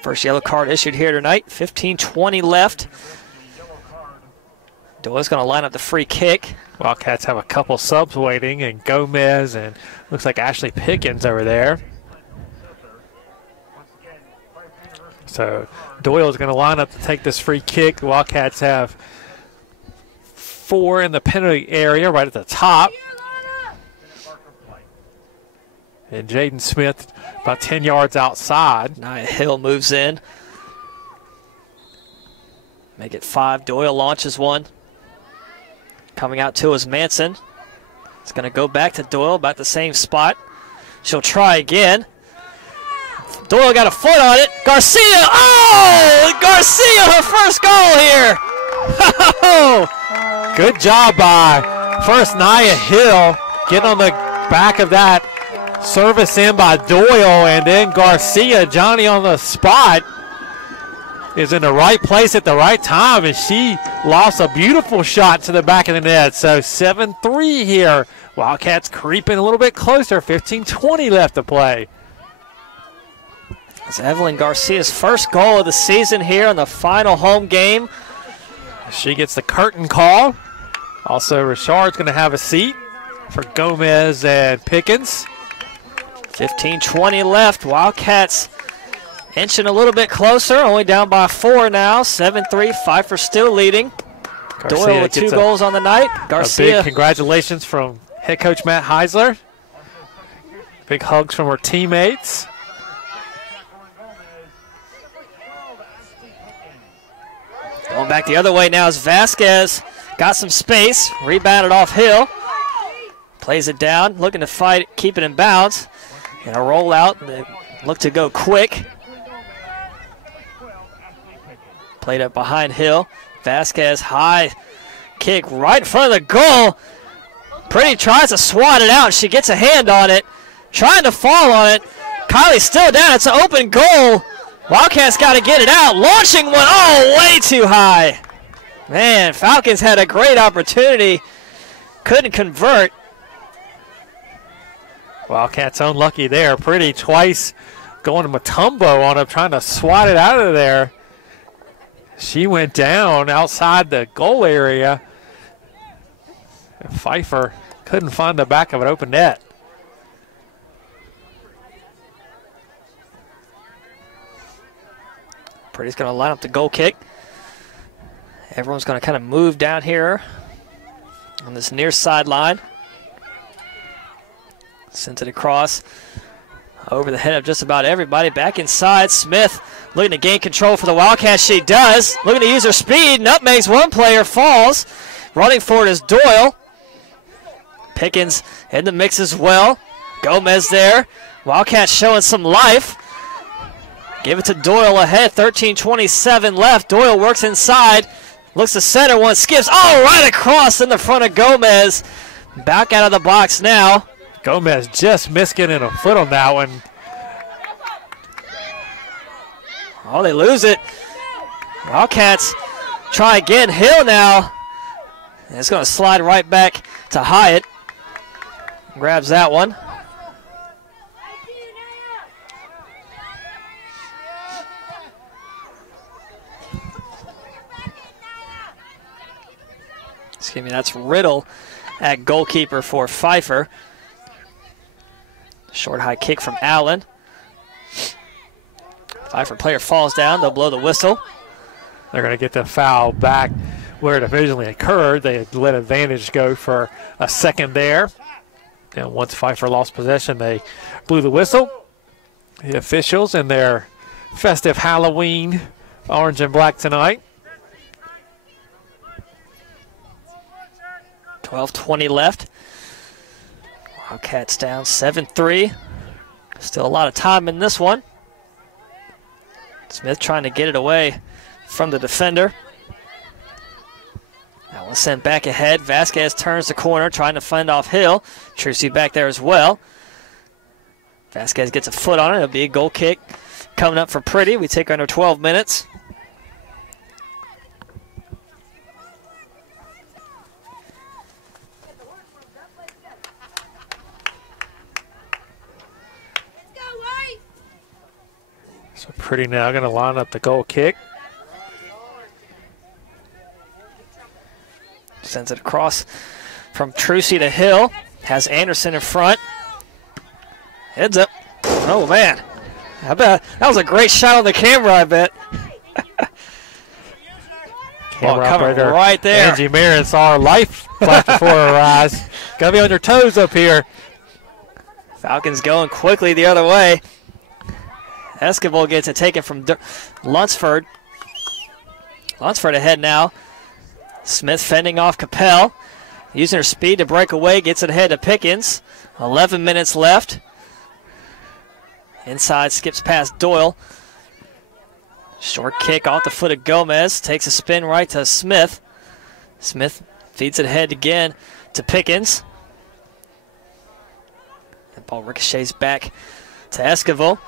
First yellow card issued here tonight. 15:20 left. Doyle's going to line up the free kick. Wildcats have a couple subs waiting, and Gomez and looks like Ashley Pickens over there. So Doyle's going to line up to take this free kick. The Wildcats have 4 in the penalty area right at the top. And Jaden Smith about 10 yards outside. Nia Hill moves in. Make it 5. Doyle launches one. Coming out to is Manson. It's going to go back to Doyle, about the same spot. She'll try again. Doyle got a foot on it. Garcia, oh! Garcia, her first goal here. Good job by first Nia Hill. Getting on the back of that. Service in by Doyle, and then Garcia, Johnny on the spot, is in the right place at the right time, and she lost a beautiful shot to the back of the net. So 7-3 here. Wildcats creeping a little bit closer. 15:20 left to play. It's Evelyn Garcia's first goal of the season here in the final home game. She gets the curtain call. Also, Richard's going to have a seat for Gomez and Pickens. 15:20 left. Wildcats inching a little bit closer, only down by 4 now. 7-3. Pfeiffer still leading. Garcia Doyle with 2 goals on the night. Garcia. A big congratulations from head coach Matt Heisler. Big hugs from her teammates. Going back the other way now is Vasquez. Got some space. Rebounded off Hill. Plays it down. Looking to fight, keep it in bounds. And a rollout. They look to go quick. Played up behind Hill. Vasquez high kick right in front of the goal. Pretty tries to swat it out. She gets a hand on it. Trying to fall on it. Kylie's still down. It's an open goal. Wildcats got to get it out. Launching one. Oh, way too high. Man, Falcons had a great opportunity. Couldn't convert. Wildcats unlucky there. Pretty twice going to Matumbo on him, trying to swat it out of there. She went down outside the goal area. And Pfeiffer couldn't find the back of an open net. Pretty's going to line up the goal kick. Everyone's going to kind of move down here on this near sideline. Sends it across over the head of just about everybody. Back inside, Smith looking to gain control for the Wildcats. She does. Looking to use her speed. Nutmegs one player, falls. Running for it is Doyle. Pickens in the mix as well. Gomez there. Wildcats showing some life. Give it to Doyle ahead. 13:27 left. Doyle works inside. Looks to center. One skips. Oh, right across in the front of Gomez. Back out of the box now. Gomez just missed getting a foot on that one. Oh, they lose it. Wildcats try again. Hill now. And it's going to slide right back to Hyatt. Grabs that one. Excuse me, that's Riddle at goalkeeper for Pfeiffer. Short high kick from Allen. Pfeiffer player falls down. They'll blow the whistle. They're going to get the foul back where it originally occurred. They let advantage go for a second there. And once Pfeiffer lost possession, they blew the whistle. The officials in their festive Halloween orange and black tonight. 12:20 left. Wildcats down 7-3. Still a lot of time in this one. Smith trying to get it away from the defender. That one sent back ahead. Vasquez turns the corner, trying to fend off Hill. Trucy back there as well. Vasquez gets a foot on it. It'll be a goal kick coming up for Pretty. We take under 12 minutes. So Pretty now going to line up the goal kick. Sends it across from Trucy to Hill. Has Anderson in front. Heads up. Oh, man. I bet that was a great shot on the camera, I bet. Camera coming operator right there. Angie Marin saw her life flash before her eyes. Got to be on your toes up here. Falcons going quickly the other way. Esquivel gets it taken from Lunsford. Lunsford ahead now. Smith fending off Capel. Using her speed to break away. Gets it ahead to Pickens. 11 minutes left. Inside skips past Doyle. Short kick off the foot of Gomez. Takes a spin right to Smith. Smith feeds it ahead again to Pickens. The ball ricochets back to Esquivel.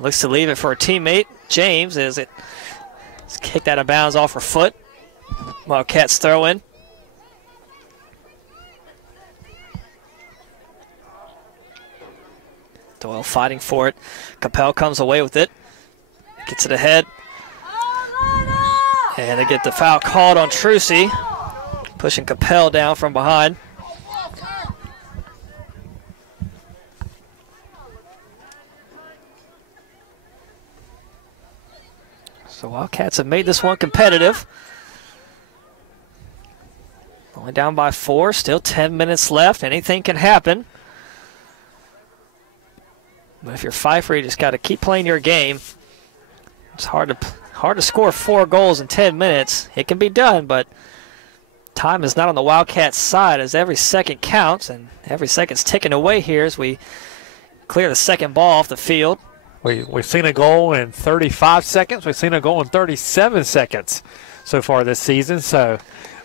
Looks to leave it for a teammate. James as it's kicked out of bounds off her foot. Wildcats throw in. Doyle fighting for it. Capel comes away with it. Gets it ahead. And they get the foul called on Trucy. Pushing Capel down from behind. The Wildcats have made this one competitive. Only down by 4, still 10 minutes left. Anything can happen. But if you're Pfeiffer, you just got to keep playing your game. It's hard to score 4 goals in 10 minutes. It can be done, but time is not on the Wildcats' side as every second counts, and every second's ticking away here as we clear the second ball off the field. We've seen a goal in 35 seconds. We've seen a goal in 37 seconds so far this season, so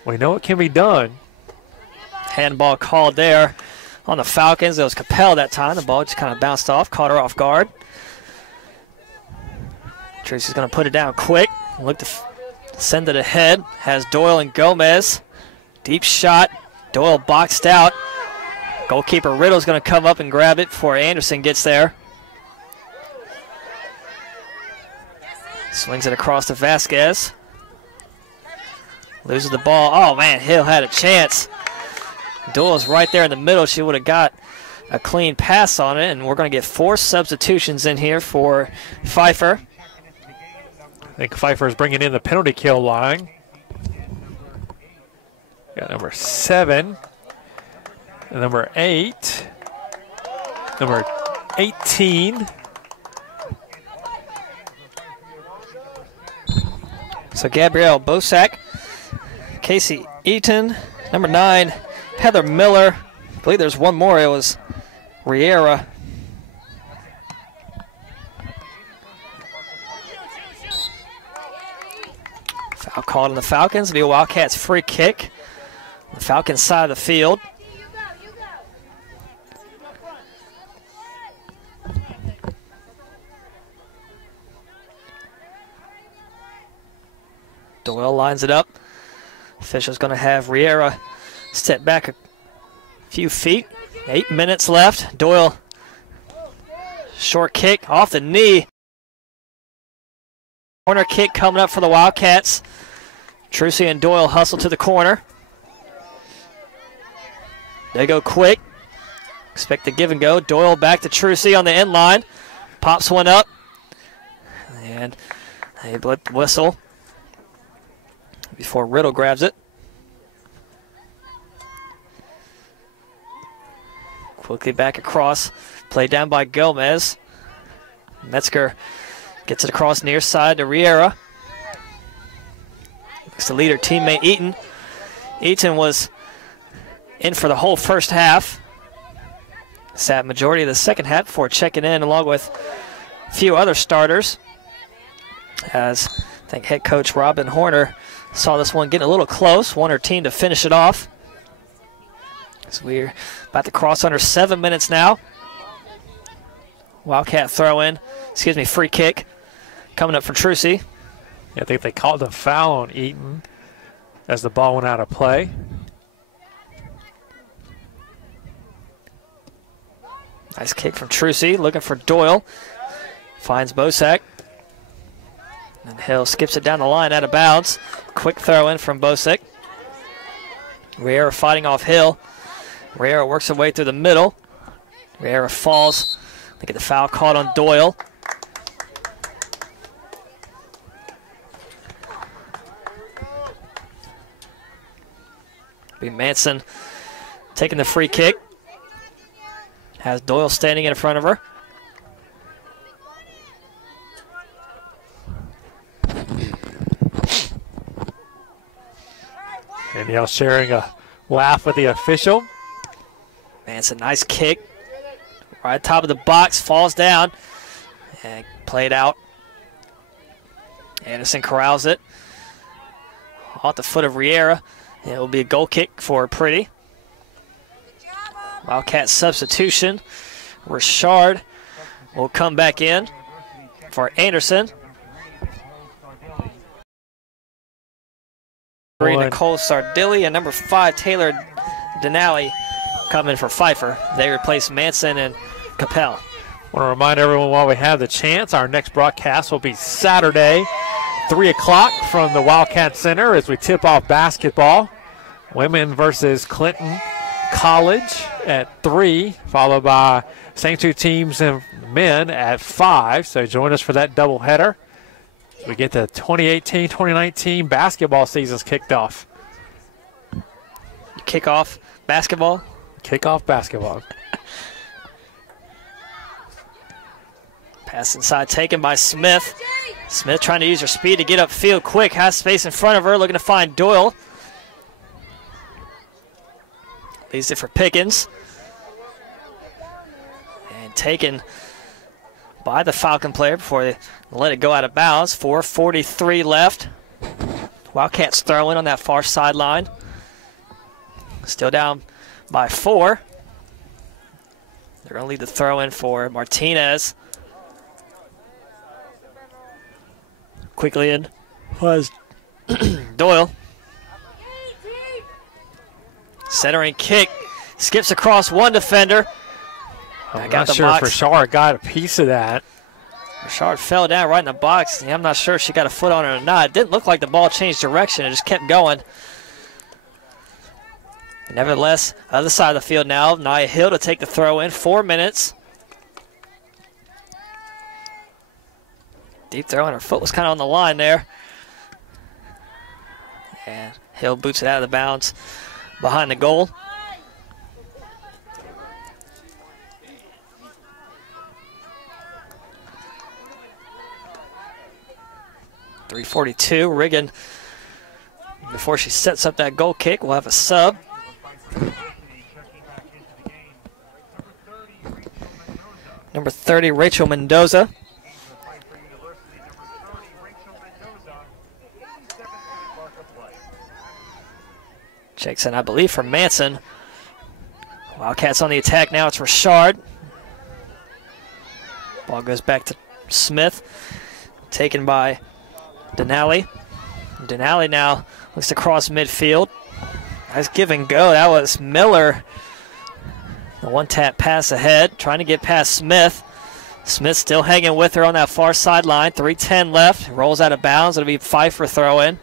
we know it can be done. Handball called there on the Falcons. It was Capel that time. The ball just kind of bounced off, caught her off guard. Tracy's going to put it down quick. Look to send it ahead. Has Doyle and Gomez. Deep shot. Doyle boxed out. Goalkeeper Riddle's going to come up and grab it before Anderson gets there. Swings it across to Vasquez. Loses the ball. Oh, man, Hill had a chance. Doyle's right there in the middle. She would have got a clean pass on it, and we're going to get 4 substitutions in here for Pfeiffer. I think Pfeiffer is bringing in the penalty kill line. Got number 7, and number 8, number 18. So Gabrielle Bosak, Casey Eaton, number 9, Heather Miller. I believe there's one more. It was Riera. Foul called on the Falcons. It'll be a Wildcats free kick. The Falcons side of the field. Doyle lines it up. Official's going to have Riera step back a few feet. 8 minutes left. Doyle, short kick off the knee. Corner kick coming up for the Wildcats. Trucy and Doyle hustle to the corner. They go quick. Expect the give and go. Doyle back to Trucy on the end line. Pops one up. And a blip whistle before Riddle grabs it. Quickly back across. Played down by Gomez. Metzger gets it across near side to Riera. Looks to lead her teammate Eaton. Eaton was in for the whole first half. Sat majority of the second half before checking in along with a few other starters. As I think head coach Robin Horner saw this one getting a little close. Want her team to finish it off. So we're about to cross under 7 minutes now. Wildcat throw in, free kick coming up for Trucy. Yeah, I think they called a foul on Eaton as the ball went out of play. Nice kick from Trucy, looking for Doyle. Finds Bosak. And Hill skips it down the line out of bounds. Quick throw in from Bosak. Riera fighting off Hill. Riera works her way through the middle. Riera falls. They get the foul called on Doyle. Be Manson taking the free kick. Has Doyle standing in front of her. Danielle sharing a laugh with the official. Manson, nice kick. Right top of the box, falls down. And played out. Anderson corrals it. Off the foot of Riera. And it will be a goal kick for Pretty. Wildcat substitution. Richard will come back in for Anderson. Nicole Sardilli and number 5 Taylor Denali coming for Pfeiffer. They replace Manson and Capel. I want to remind everyone while we have the chance, our next broadcast will be Saturday, 3 o'clock from the Wildcat Center as we tip off basketball. Women versus Clinton College at 3, followed by same two teams and men at 5. So join us for that doubleheader. We get the 2018-2019 basketball seasons kicked off. Kickoff basketball? Kickoff basketball. Pass inside taken by Smith. Smith trying to use her speed to get upfield quick. Has space in front of her, looking to find Doyle. Leaves it for Pickens. And taken by the Falcon player before they let it go out of bounds. 4:43 left. Wildcats throwing on that far sideline. Still down by 4. They're going to leave the throw in for Martinez. Quickly in was Doyle. Centering kick. Skips across one defender. I'm not sure if Richard got a piece of that. Richard fell down right in the box. I'm not sure if she got a foot on it or not. It didn't look like the ball changed direction. It just kept going. Nevertheless, other side of the field now. Nia Hill to take the throw in. 4 minutes. Deep throw, and her foot was kind of on the line there. And Hill boots it out of the bounds behind the goal. .342, Riggin, before she sets up that goal kick, we'll have a sub. Number 30, Rachel Mendoza. Checks in, I believe, for Manson. Wildcats on the attack now. It's Richard. Ball goes back to Smith. Taken by Denali. Denali now looks to cross midfield. Nice give and go. That was Miller. The one-tap pass ahead, trying to get past Smith. Smith still hanging with her on that far sideline. 3:10 left. Rolls out of bounds. It'll be Pfeiffer throw in.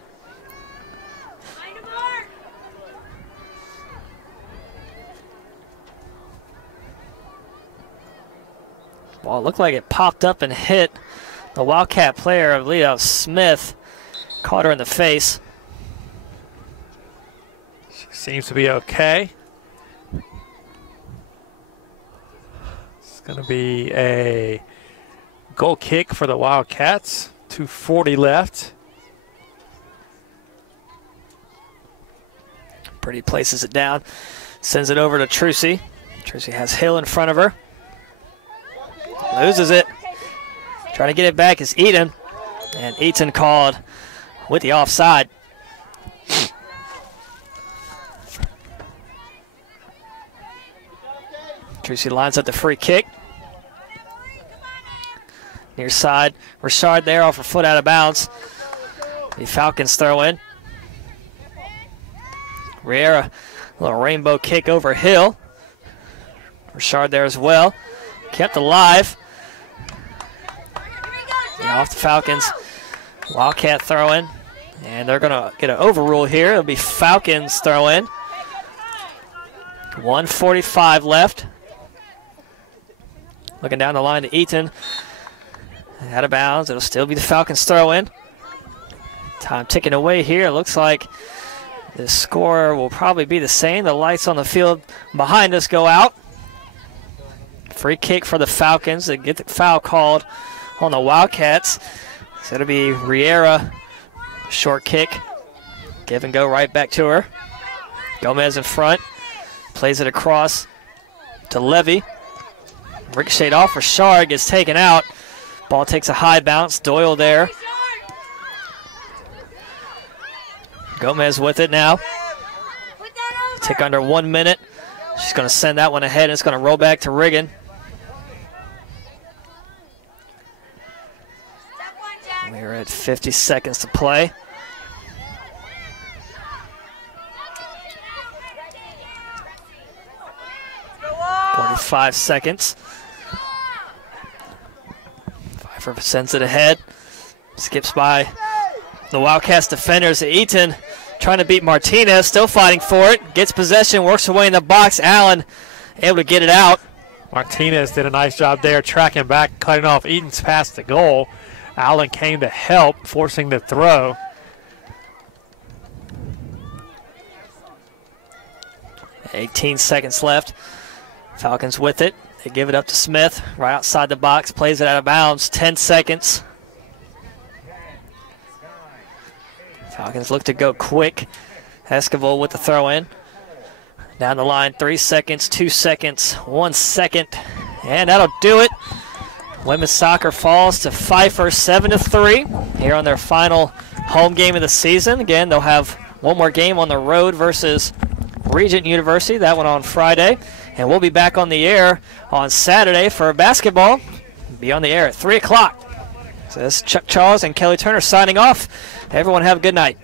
Ball looked like it popped up and hit the Wildcat player, I believe that was Smith. Caught her in the face. She seems to be okay. It's going to be a goal kick for the Wildcats. 2:40 left. Pretty places it down. Sends it over to Trucy. Trucy has Hill in front of her. Loses it. Trying to get it back is Eaton. And Eaton called with the offside. Trucy lines up the free kick. Near side. Richard there off her foot out of bounds. The Falcons throw in. Riera, a little rainbow kick over Hill. Richard there as well. Kept alive. And off the Falcons. Wildcat throw in. And they're going to get an overrule here. It'll be Falcons throw in. 1:45 left. Looking down the line to Eaton. Out of bounds. It'll still be the Falcons throw in. Time ticking away here. Looks like the score will probably be the same. The lights on the field behind us go out. Free kick for the Falcons. They get the foul called on the Wildcats. So it'll be Riera. Short kick. Give and go right back to her. Gomez in front. Plays it across to Levy. Ricochet off. Richard gets taken out. Ball takes a high bounce. Doyle there. Gomez with it now. Tick under 1 minute. She's going to send that one ahead. It's going to roll back to Riggin. We're at 50 seconds to play. .45 seconds. Pfeiffer sends it ahead. Skips by the Wildcats defenders. Eaton trying to beat Martinez. Still fighting for it. Gets possession. Works away in the box. Allen able to get it out. Martinez did a nice job there tracking back, cutting off Eaton's pass to goal. Allen came to help, forcing the throw. .18 seconds left. Falcons with it. They give it up to Smith. Right outside the box. Plays it out of bounds. 10 seconds. Falcons look to go quick. Esquivel with the throw in. Down the line. 3 seconds. 2 seconds. 1 second. And that'll do it. Women's soccer falls to Pfeiffer 7-3 here on their final home game of the season. Again, they'll have one more game on the road versus Regent University. That one on Friday. And we'll be back on the air on Saturday for basketball. Be on the air at 3 o'clock. So this is Chuck Charles and Kelly Turner signing off. Everyone have a good night.